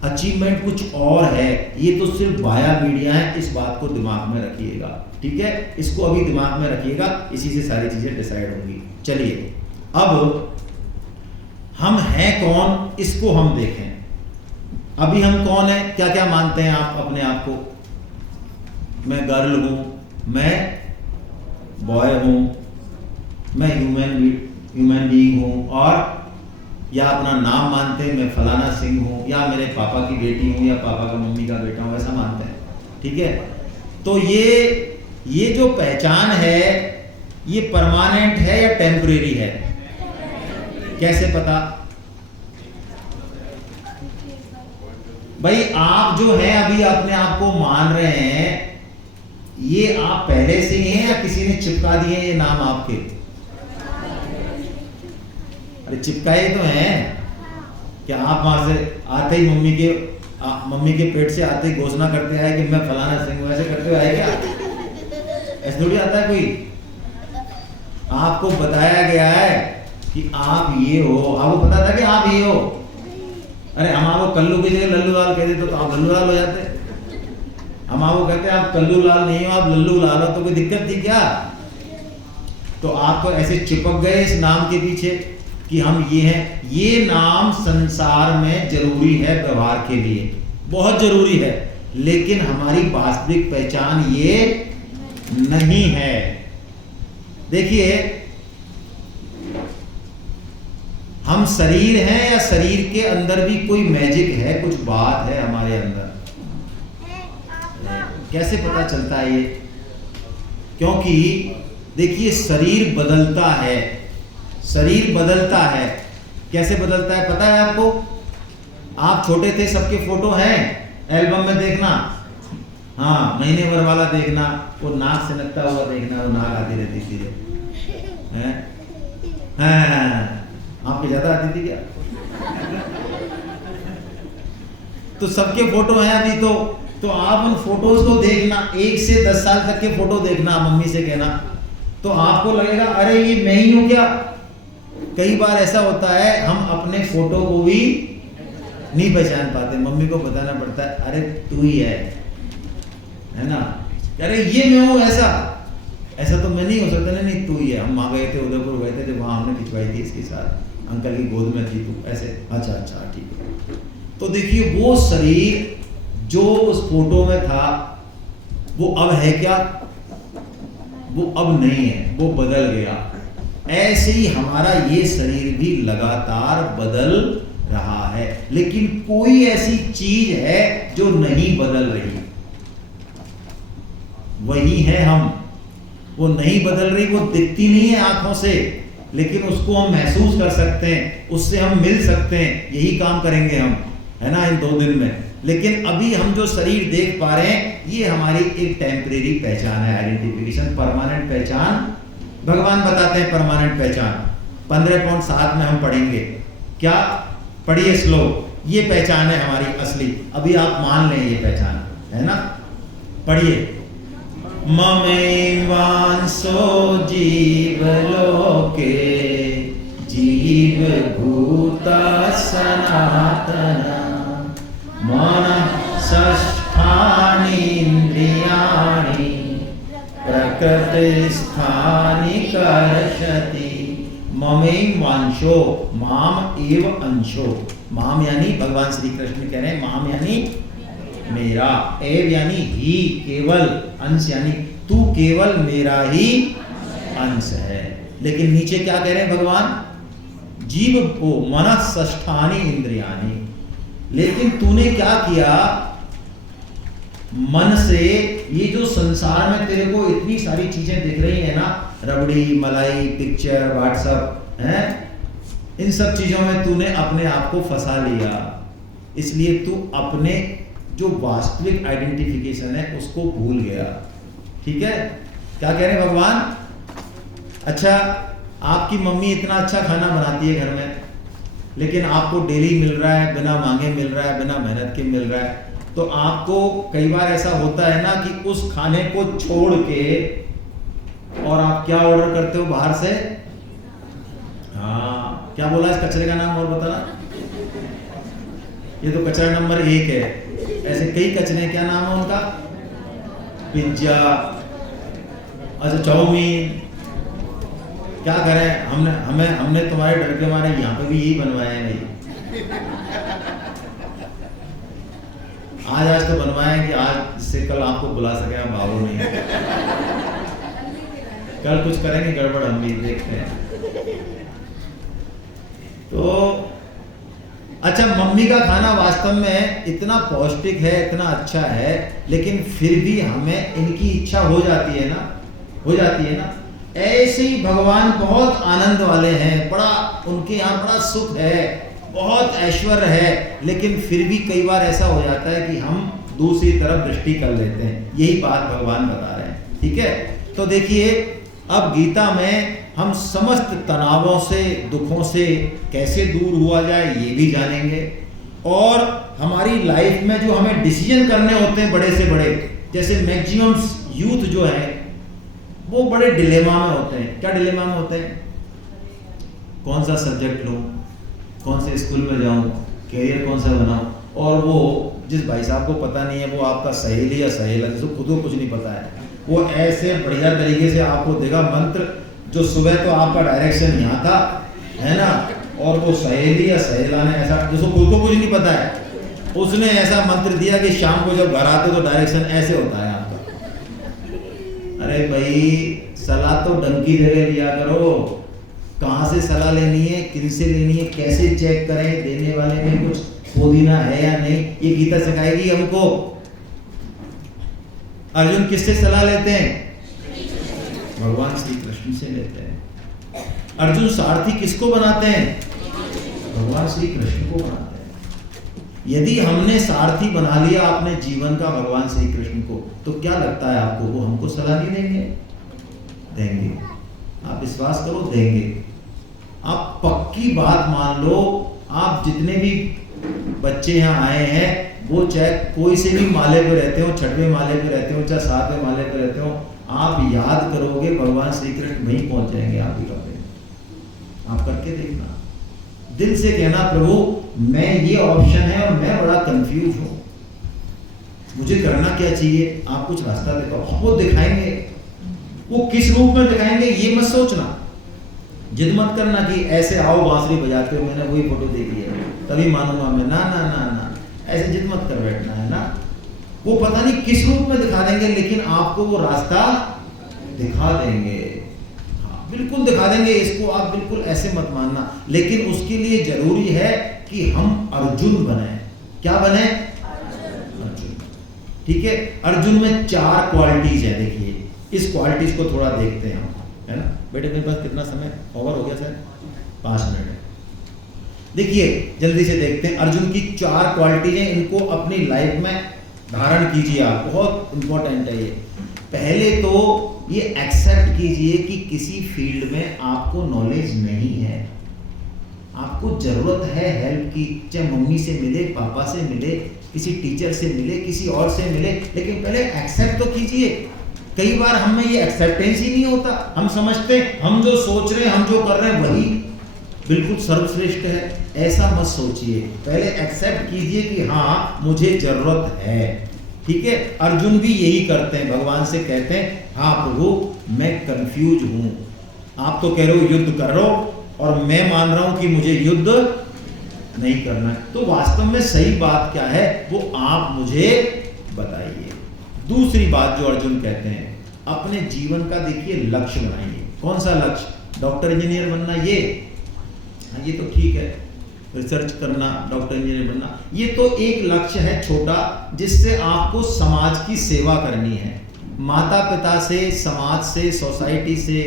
अचीवमेंट कुछ और है, ये तो सिर्फ वाया मीडिया है। इस बात को दिमाग में रखिएगा, ठीक है, इसको अभी दिमाग में रखिएगा, इसी से सारी चीजें डिसाइड होंगी। चलिए अब हम हैं कौन, इसको हम देखें। अभी हम कौन है, क्या क्या मानते हैं आप अपने आप को? मैं गर्ल हूं, मैं बॉय हूं, मैं ह्यूमन बीइंग हूं, और या अपना नाम मानते हैं, मैं फलाना सिंह हूं, या मेरे पापा की बेटी हूं, या पापा का मम्मी का बेटा हूं, ऐसा मानते हैं। ठीक है, तो ये जो पहचान है, ये परमानेंट है या टेम्परेरी है? कैसे पता? भाई आप जो है अभी अपने आप को मान रहे हैं, ये आप पहले से ही हैं या किसी ने चिपका दिए ये नाम आपके? अरे चिपकाए तो हैं। क्या आप वहां से आते ही मम्मी के पेट से आते ही घोषणा करते आए कि मैं फलाना सिंह हूं, ऐसे करते हुए आए क्या? ऐसे थोड़ी आता है कोई। आपको बताया गया है कि आप ये हो, आपको पता था कि आप ये हो। अरे हम आपको कल्लू की जगह लल्लू लाल कहते तो आप लल्लू लाल हो जाते। हम आपको कहते हैं आप कल्लू लाल नहीं हो, आप लल्लू लाल हो, तो कोई दिक्कत थी क्या? तो आप तो ऐसे चिपक गए इस नाम के पीछे कि हम ये हैं। ये नाम संसार में जरूरी है, व्यवहार के लिए बहुत जरूरी है, लेकिन हमारी वास्तविक पहचान ये नहीं है। देखिए हम शरीर हैं या शरीर के अंदर भी कोई मैजिक है, कुछ बात है हमारे अंदर? कैसे पता चलता है ये? क्योंकि देखिए शरीर बदलता है, शरीर बदलता है। कैसे बदलता है पता है आपको? आप छोटे थे, सबके फोटो हैं एल्बम में, देखना। हाँ, महीने भर वाला देखना, वो नाक से लगता हुआ देखना, वो नाक आती रहती थी। हाँ, आपके ज्यादा आती थी क्या? तो सबके फोटो हैं अभी तो आप उन फोटोज को देखना, 1 से 10 साल तक के फोटो देखना, मम्मी से कहना, तो आपको लगेगा अरे ये मैं ही हूं क्या? कई बार ऐसा होता है हम अपने फोटो को भी नहीं पहचान पाते, मम्मी को बताना पड़ता है अरे तू ही है ना, अरे ये मैं हूं, ऐसा तो मैं नहीं हो सकता। नहीं तू ही है। हम वहां गए थे, उदयपुर गए थे, जब वहां हमने खिंचवाई थी इसके साथ, अंकल की गोद में थी तू, ऐसे। अच्छा ठीक है। तो देखिए वो शरीर जो उस फोटो में था वो अब है क्या? वो अब नहीं है, वो बदल गया। ऐसे ही हमारा ये शरीर भी लगातार बदल रहा है, लेकिन कोई ऐसी चीज है जो नहीं बदल रही, वही है हम। वो नहीं बदल रही, वो दिखती नहीं है आंखों से, लेकिन उसको हम महसूस कर सकते हैं, उससे हम मिल सकते हैं। यही काम करेंगे हम, है ना, इन 2 दिन में। लेकिन अभी हम जो शरीर देख पा रहे हैं, ये हमारी एक टेम्परेरी पहचान है, आइडेंटिफिकेशन। परमानेंट पहचान भगवान बताते हैं, परमानेंट पहचान 15.7 में हम पढ़ेंगे। क्या पढ़िए श्लोक, ये पहचान है हमारी असली। अभी आप मान लें ये पहचान है ना, पढ़िए। ममैवांसो जीवलोके जीवभूता सनातना मनः षष्ठानि इंद्रियाणि प्रकृतिस्थानि कर्षति। ममैव वांशो, माम एव अंशो। माम यानी भगवान श्री कृष्ण कह रहे हैं, माम यानी मेरा, एव यानी ही, केवल, अंश यानी तू केवल मेरा ही अंश है। लेकिन नीचे क्या कह रहे हैं भगवान? जीव को मनः षष्ठानि इंद्रियाणि। लेकिन तूने क्या किया मन से? ये जो संसार में तेरे को इतनी सारी चीजें दिख रही है ना, रबड़ी, मलाई, पिक्चर, व्हाट्सएप, हैं, इन सब चीजों में तूने अपने आप को फंसा लिया। इसलिए तू अपने जो वास्तविक आइडेंटिफिकेशन है उसको भूल गया। ठीक है, क्या कह रहे हैं भगवान? अच्छा, आपकी मम्मी इतना अच्छा खाना बनाती है घर में, लेकिन आपको डेली मिल रहा है, बिना मांगे मिल रहा है, बिना मेहनत के मिल रहा है, तो आपको कई बार ऐसा होता है ना कि उस खाने को छोड़ के और आप क्या ऑर्डर करते हो बाहर से? हाँ, क्या बोला इस कचरे का नाम और बताना? ये तो कचरा नंबर 1 है। ऐसे कई कचरे, क्या नाम है उनका? पिज्जा, अच्छा चाउमीन। क्या करें, हमने तुम्हारे डर के मारे यहाँ पे भी यही बनवाया है भाई। आज तो बनवाए कि आज से कल आपको बुला सके, हम भावो नहीं। कल कुछ करेंगे गड़बड़, हम भी देखते हैं। तो अच्छा, मम्मी का खाना वास्तव में इतना पौष्टिक है, इतना अच्छा है, लेकिन फिर भी हमें इनकी इच्छा हो जाती है ना, हो जाती है ना। ऐसे ही भगवान बहुत आनंद वाले हैं, बड़ा उनके यहाँ बड़ा सुख है, बहुत ऐश्वर्य है, लेकिन फिर भी कई बार ऐसा हो जाता है कि हम दूसरी तरफ दृष्टि कर लेते हैं। यही बात भगवान बता रहे हैं। ठीक है, तो देखिए अब गीता में हम समस्त तनावों से, दुखों से कैसे दूर हुआ जाए ये भी जानेंगे, और हमारी लाइफ में जो हमें डिसीजन करने होते हैं बड़े से बड़े, जैसे मैक्सिमम यूथ जो है वो बड़े डिलेमा में होते हैं। क्या डिलेमा में होते हैं? कौन सा सब्जेक्ट लूं, कौन से स्कूल में जाऊं, कैरियर कौन सा बनाऊं, और वो जिस भाई साहब को पता नहीं है वो आपका सहेली या सहेला, जिसको खुद को कुछ नहीं पता है, वो ऐसे बढ़िया तरीके से आपको देगा मंत्र, जो सुबह तो आपका डायरेक्शन यहाँ था, है ना, और वो सहेली या सहेला ने ऐसा, जिसको खुद को कुछ नहीं पता है, उसने ऐसा मंत्र दिया कि शाम को जब घर आते तो डायरेक्शन ऐसे होता है आपका। अरे भाई, सलाह तो डंकी जगह लिया करो। कहाँ से सलाह लेनी है, किन से लेनी है, कैसे चेक करें देने वाले में कुछ पुदीना है या नहीं, ये गीता सिखाएगी हमको। अर्जुन किससे सलाह लेते हैं? भगवान श्री कृष्ण से लेते हैं। अर्जुन सारथी किसको बनाते हैं? भगवान श्री कृष्ण को बनाते हैं। यदि हमने सारथी बना लिया अपने जीवन का भगवान श्री कृष्ण को, तो क्या लगता है आपको वो हमको सलाह नहीं देंगे? देंगे। आप विश्वास करो, देंगे। आप पक्की बात मान लो, आप जितने भी बच्चे यहाँ आए हैं, वो चाहे कोई से भी माले पे रहते हो, 6वें माले पे रहते हो, चाहे 7वें माले पे रहते हो, आप याद करोगे भगवान श्री कृष्ण वहीं पहुंच जाएंगे आप ही का। आप करके देखना, दिल से कहना, प्रभु मैं, ये ऑप्शन है और मैं बड़ा कंफ्यूज हूं, मुझे करना क्या चाहिए, आप कुछ रास्ता दिखाओ। वो दिखाएंगे। वो किस रूप में दिखाएंगे ये मत सोचना, जिद मत करना कि ऐसे आओ बांसुरी बजाते हो, मैंने वही फोटो देखी है तभी मानूंगा मैं। ना ना ना ना, ऐसे जिद मत कर बैठना, है ना। वो पता नहीं किस रूप में दिखा देंगे, लेकिन आपको वो रास्ता दिखा देंगे। हाँ, बिल्कुल दिखा देंगे, इसको आप बिल्कुल ऐसे मत मानना, लेकिन उसके लिए जरूरी है कि हम अर्जुन बने। क्या बने? अर्जुन। ठीक है, अर्जुन में 4 क्वालिटीज है। देखिए इस क्वालिटीज को थोड़ा देखते हैं हम, है ना बेटे? मेरे पास कितना समय ओवर हो गया सर? 5 मिनट है। देखिए जल्दी से देखते हैं, अर्जुन की 4 क्वालिटीज हैं, इनको अपनी लाइफ में धारण कीजिए आप, बहुत इंपॉर्टेंट है ये। पहले तो ये एक्सेप्ट कीजिए कि किसी फील्ड में आपको नॉलेज नहीं है, आपको जरूरत है हेल्प की, चाहे मम्मी से मिले, पापा से मिले, किसी टीचर से मिले, किसी और से मिले, लेकिन पहले एक्सेप्ट तो कीजिए। कई बार हम में ये एक्सेप्टेंस ही नहीं होता, हम समझते हम जो सोच रहे हैं, हम जो कर रहे हैं वही बिल्कुल सर्वश्रेष्ठ है। ऐसा मत सोचिए, पहले एक्सेप्ट कीजिए कि हाँ मुझे जरूरत है। ठीक है, अर्जुन भी यही करते हैं, भगवान से कहते हैं हाँ प्रभु मैं कंफ्यूज हूं, आप तो कह रहे हो युद्ध कर रहे हो और मैं मान रहा हूं कि मुझे युद्ध नहीं करना है, तो वास्तव में सही बात क्या है वो आप मुझे बताइए। दूसरी बात जो अर्जुन कहते हैं, अपने जीवन का देखिए लक्ष्य बनाइए। कौन सा लक्ष्य? डॉक्टर इंजीनियर बनना, ये तो ठीक है, रिसर्च करना, डॉक्टर इंजीनियर बनना, ये तो एक लक्ष्य है छोटा, जिससे आपको समाज की सेवा करनी है। माता पिता से, समाज से, सोसाइटी से,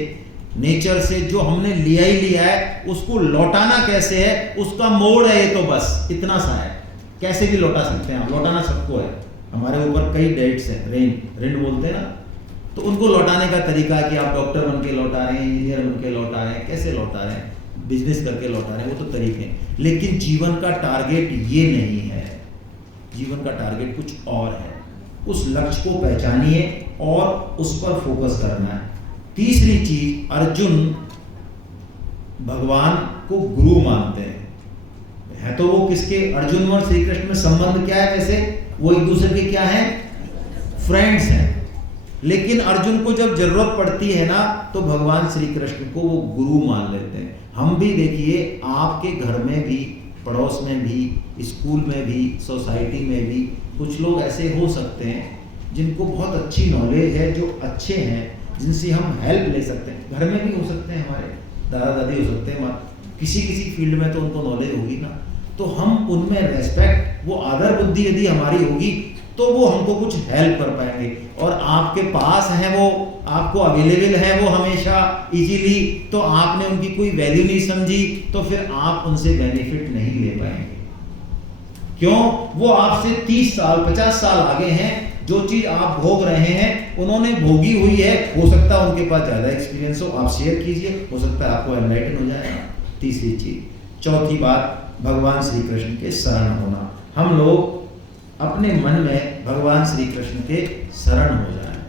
नेचर से जो हमने लिया ही लिया है, उसको लौटाना कैसे है, उसका मोड़ है ये, तो बस इतना सा है। कैसे भी लौटा सकते हैं आप, लौटाना सबको है। हमारे ऊपर कई डेट्स हैं, ऋण बोलते हैं ना, तो उनको लौटाने का तरीका है कि आप डॉक्टर बन के लौटा रहे हैं, इंजीनियर बन के लौटा रहे हैं, कैसे लौटा रहे हैं, बिजनेस करके लौटा रहे हैं, वो तो तरीके हैं। लेकिन जीवन का टारगेट ये नहीं है, जीवन का टारगेट कुछ और है। उस लक्ष्य को पहचानिए और उस पर फोकस करना है। तीसरी चीज, अर्जुन भगवान को गुरु मानते हैं। है तो वो किसके? अर्जुन और श्री कृष्ण में संबंध क्या है? वैसे वो एक दूसरे के क्या है? फ्रेंड्स हैं। लेकिन अर्जुन को जब जरूरत पड़ती है ना, तो भगवान श्री कृष्ण को वो गुरु मान लेते हैं। हम भी देखिए, आपके घर में भी, पड़ोस में भी, स्कूल में भी, सोसाइटी में भी कुछ लोग ऐसे हो सकते हैं जिनको बहुत अच्छी नॉलेज है, जो अच्छे हैं, जिनसे हम हेल्प ले सकते हैं। घर में भी हो सकते हैं, हमारे दादा दादी हो सकते हैं, किसी फील्ड में तो उनको नॉलेज होगी ना, तो हम उनमें रेस्पेक्ट, वो आदर बुद्धि यदि हमारी होगी तो वो हमको कुछ हेल्प कर पाएंगे। और आपके पास है, वो आपको अवेलेबल है वो हमेशा इजीली, तो आपने उनकी कोई वैल्यू नहीं समझी, तो फिर आप उनसे बेनिफिट नहीं ले पाएंगे। क्यों? वो आपसे 30 साल 50 साल आगे हैं। जो चीज आप भोग रहे हैं उन्होंने भोगी हुई है, हो सकता है उनके पास ज्यादा एक्सपीरियंस हो, आप शेयर कीजिए, हो सकता है आपको एनलाइटन हो जाएगा। तीसरी चीज। चौथी बात, भगवान श्री कृष्ण के शरण होना। हम लोग अपने मन में भगवान श्री कृष्ण के शरण हो जाएं,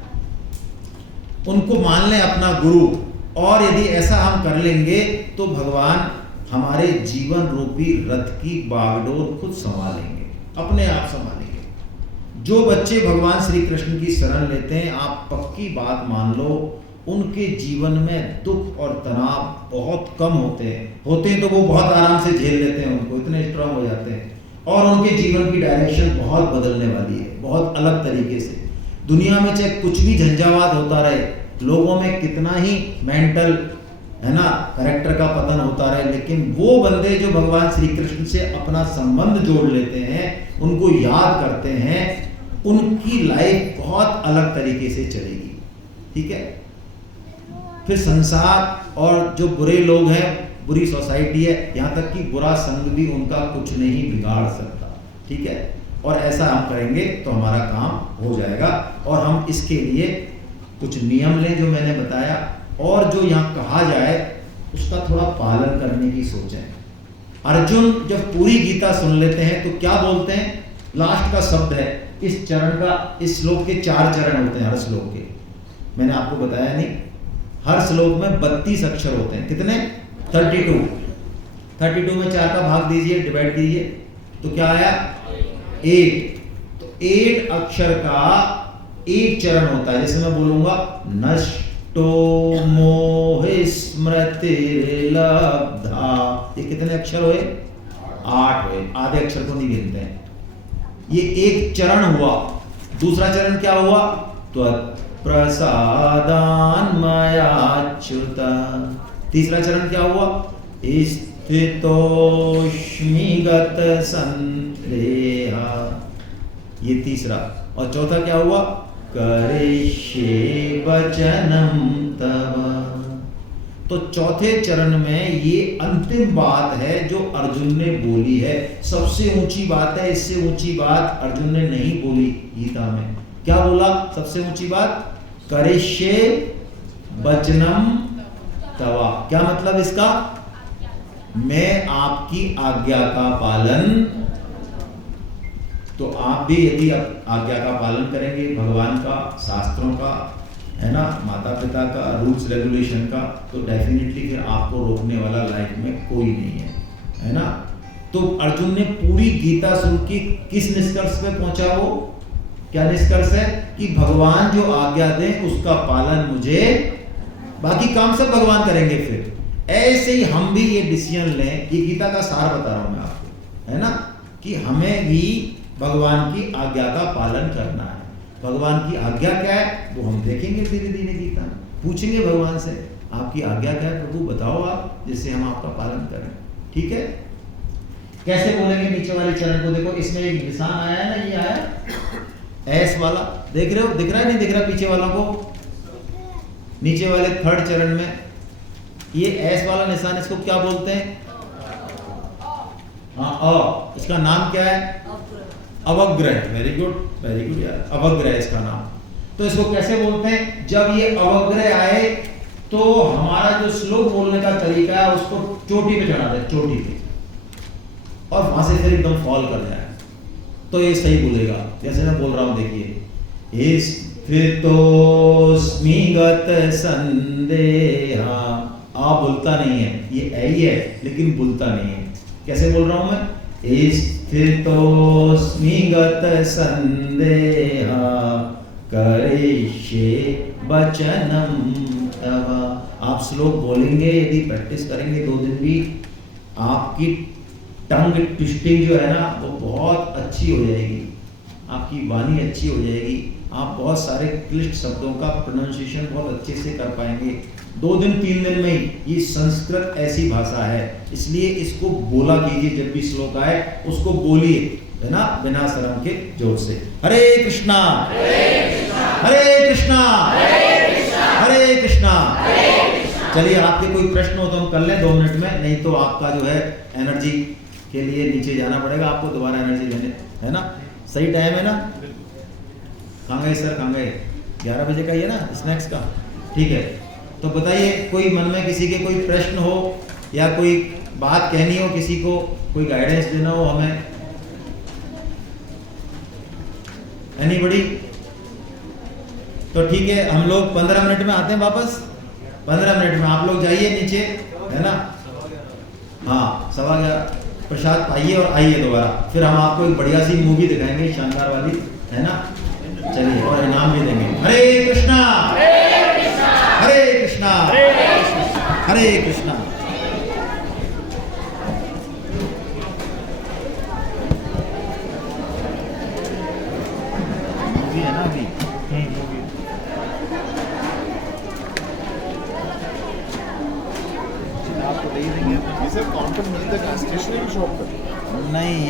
उनको मान लें अपना गुरु, और यदि ऐसा हम कर लेंगे तो भगवान हमारे जीवन रूपी रथ की बागडोर खुद संभालेंगे, अपने आप संभालेंगे। जो बच्चे भगवान श्री कृष्ण की शरण लेते हैं, आप पक्की बात मान लो, उनके जीवन में दुख और तनाव बहुत कम होते हैं तो वो बहुत आराम से झेल लेते हैं, उनको इतने स्ट्रांग हो जाते हैं, और उनके जीवन की डायरेक्शन बहुत बदलने वाली है, बहुत अलग तरीके से। दुनिया में चाहे कुछ भी झंझावात होता रहे, लोगों में कितना ही मेंटल, है ना, कैरेक्टर का पतन होता रहे, लेकिन वो बंदे जो भगवान श्री कृष्ण से अपना संबंध जोड़ लेते हैं, उनको याद करते हैं, उनकी लाइफ बहुत अलग तरीके से चलेगी। ठीक है, फिर संसार और जो बुरे लोग हैं, बुरी सोसाइटी है, यहाँ तक कि बुरा संग भी उनका कुछ नहीं बिगाड़ सकता। ठीक है, और ऐसा हम करेंगे तो हमारा काम हो जाएगा। और हम इसके लिए कुछ नियम लें जो मैंने बताया, और जो यहाँ कहा जाए उसका थोड़ा पालन करने की सोचें। अर्जुन जब पूरी गीता सुन लेते हैं तो क्या बोलते हैं? लास्ट का शब्द है इस चरण का, इस श्लोक के 4 चरण होते हैं हर श्लोक के, मैंने आपको बताया नहीं। हर श्लोक में 32 अक्षर होते हैं। कितने? 32 में 4 का भाग दीजिए, डिवाइड कीजिए, तो क्या आया? 8। तो 8 अक्षर का एक चरण होता है। जैसे मैं बोलूंगा, नष्टो मोह स्मृति लब्धा, ये कितने अक्षर हुए? 8 हुए, आधे अक्षर को नहीं गिनते हैं। ये एक चरण हुआ। दूसरा चरण क्या हुआ? त्वत्, प्रसादान्मयाच्युत। तीसरा चरण क्या हुआ? स्थितोष्मिगत संदेह, ये तीसरा। और चौथा क्या हुआ? करिष्ये वचनं तव। तो चौथे चरण में ये अंतिम बात है जो अर्जुन ने बोली है, सबसे ऊंची बात है। इससे ऊंची बात अर्जुन ने नहीं बोली गीता में। क्या बोला सबसे ऊंची बात? करिष्ये वचनं तव। क्या मतलब इसका? मैं आपकी आज्ञा का पालन। तो आप भी यदि आज्ञा का पालन करेंगे, भगवान का, शास्त्रों का, है ना, माता पिता का, रूल्स रेगुलेशन का, तो डेफिनेटली फिर आपको रोकने वाला लाइफ में कोई नहीं है ना। तो अर्जुन ने पूरी गीता सुन के किस निष्कर्ष पे पहुंचा? वो क्या निष्कर्ष है? कि भगवान जो आज्ञा दें उसका पालन मुझे, बाकी काम सब भगवान करेंगे। फिर ऐसे ही हम भी ये डिसीजन लें, ये गीता का सार बता रहा हूं मैं आपको, है ना, कि हमें भी भगवान की आज्ञा का पालन करना है। भगवान की आज्ञा क्या है वो हम देखेंगे धीरे धीरे गीता, पूछेंगे भगवान से आपकी आज्ञा क्या है प्रभु, बताओ आप, जिससे हम आपका पालन करें। ठीक है? कैसे बोलेंगे? नीचे वाले चरण को देखो, इसमें एक निशान आया है ना, ये आया एस वाला, देख रहे हो? दिख रहा है नहीं दिख रहा पीछे वालों को? नीचे वाले थर्ड चरण में ये एस वाला निशान, इसको क्या बोलते हैं? हाँ, इसका नाम क्या है? अवग्रह। वेरी गुड यार, अवग्रह इसका नाम। तो इसको कैसे बोलते हैं? जब ये अवग्रह आए तो हमारा जो श्लोक बोलने का तरीका है उसको चोटी पे चढ़ा दे, चोटी पे, और वहां से फिर एकदम फॉल कर जाए, तो ये सही बोलेगा। जैसे मैं बोल रहा हूं, देखिए, स्थितोस्मिगत संदेहा। आ बोलता नहीं है, ये ऐ ही है लेकिन बोलता नहीं है। कैसे बोल रहा हूं मैं? स्थितोस्मिगत संदेहा करिष्ये वचनं तव। आप श्लोक बोलेंगे, यदि प्रैक्टिस करेंगे 2 दिन भी, आपकी टंग ट्विस्टिंग जो है ना वो बहुत अच्छी हो जाएगी, आपकी वाणी अच्छी हो जाएगी, आप बहुत सारे क्लिष्ट शब्दों का प्रोनाउंसिएशन बहुत अच्छे से कर पाएंगे 2 दिन 3 दिन में ही। ये संस्कृत ऐसी भाषा है, इसलिए इसको बोला कीजिए। जब भी श्लोक आए उसको बोलिए, है ना, बिना शर्म के, जोर से। हरे कृष्णा हरे कृष्णा हरे कृष्णा हरे कृष्णा। चलिए, आपके कोई प्रश्न हो तो हम कर लें 2 मिनट में, नहीं तो आपका जो है एनर्जी के लिए नीचे जाना पड़ेगा आपको, दोबारा एनर्जी लेने, है ना। सही टाइम है ना? कहाँ गए सर, कहाँ गए? 11 बजे का ही है ना स्नैक्स का? ठीक है, तो बताइए, कोई मन में किसी के कोई प्रश्न हो या कोई बात कहनी हो, किसी को कोई गाइडेंस देना हो हमें? एनीबॉडी? तो ठीक है, हम लोग 15 मिनट में आते हैं वापस। 15 मिनट में आप लोग जाइए नीचे, है ना। हाँ, 11:15 प्रसाद पाइए और आइए दोबारा, फिर हम आपको एक बढ़िया सी मूवी दिखाएंगे, शानदार वाली, है ना। चलिए, और इनाम भी देंगे। हरे कृष्णा हरे कृष्णा हरे कृष्णा हरे कृष्णा। मूवी है ना अभी? आप तो ले ही देंगे। इसे काउंटर मिलता है स्टेशनरी शॉप पर? नहीं, ये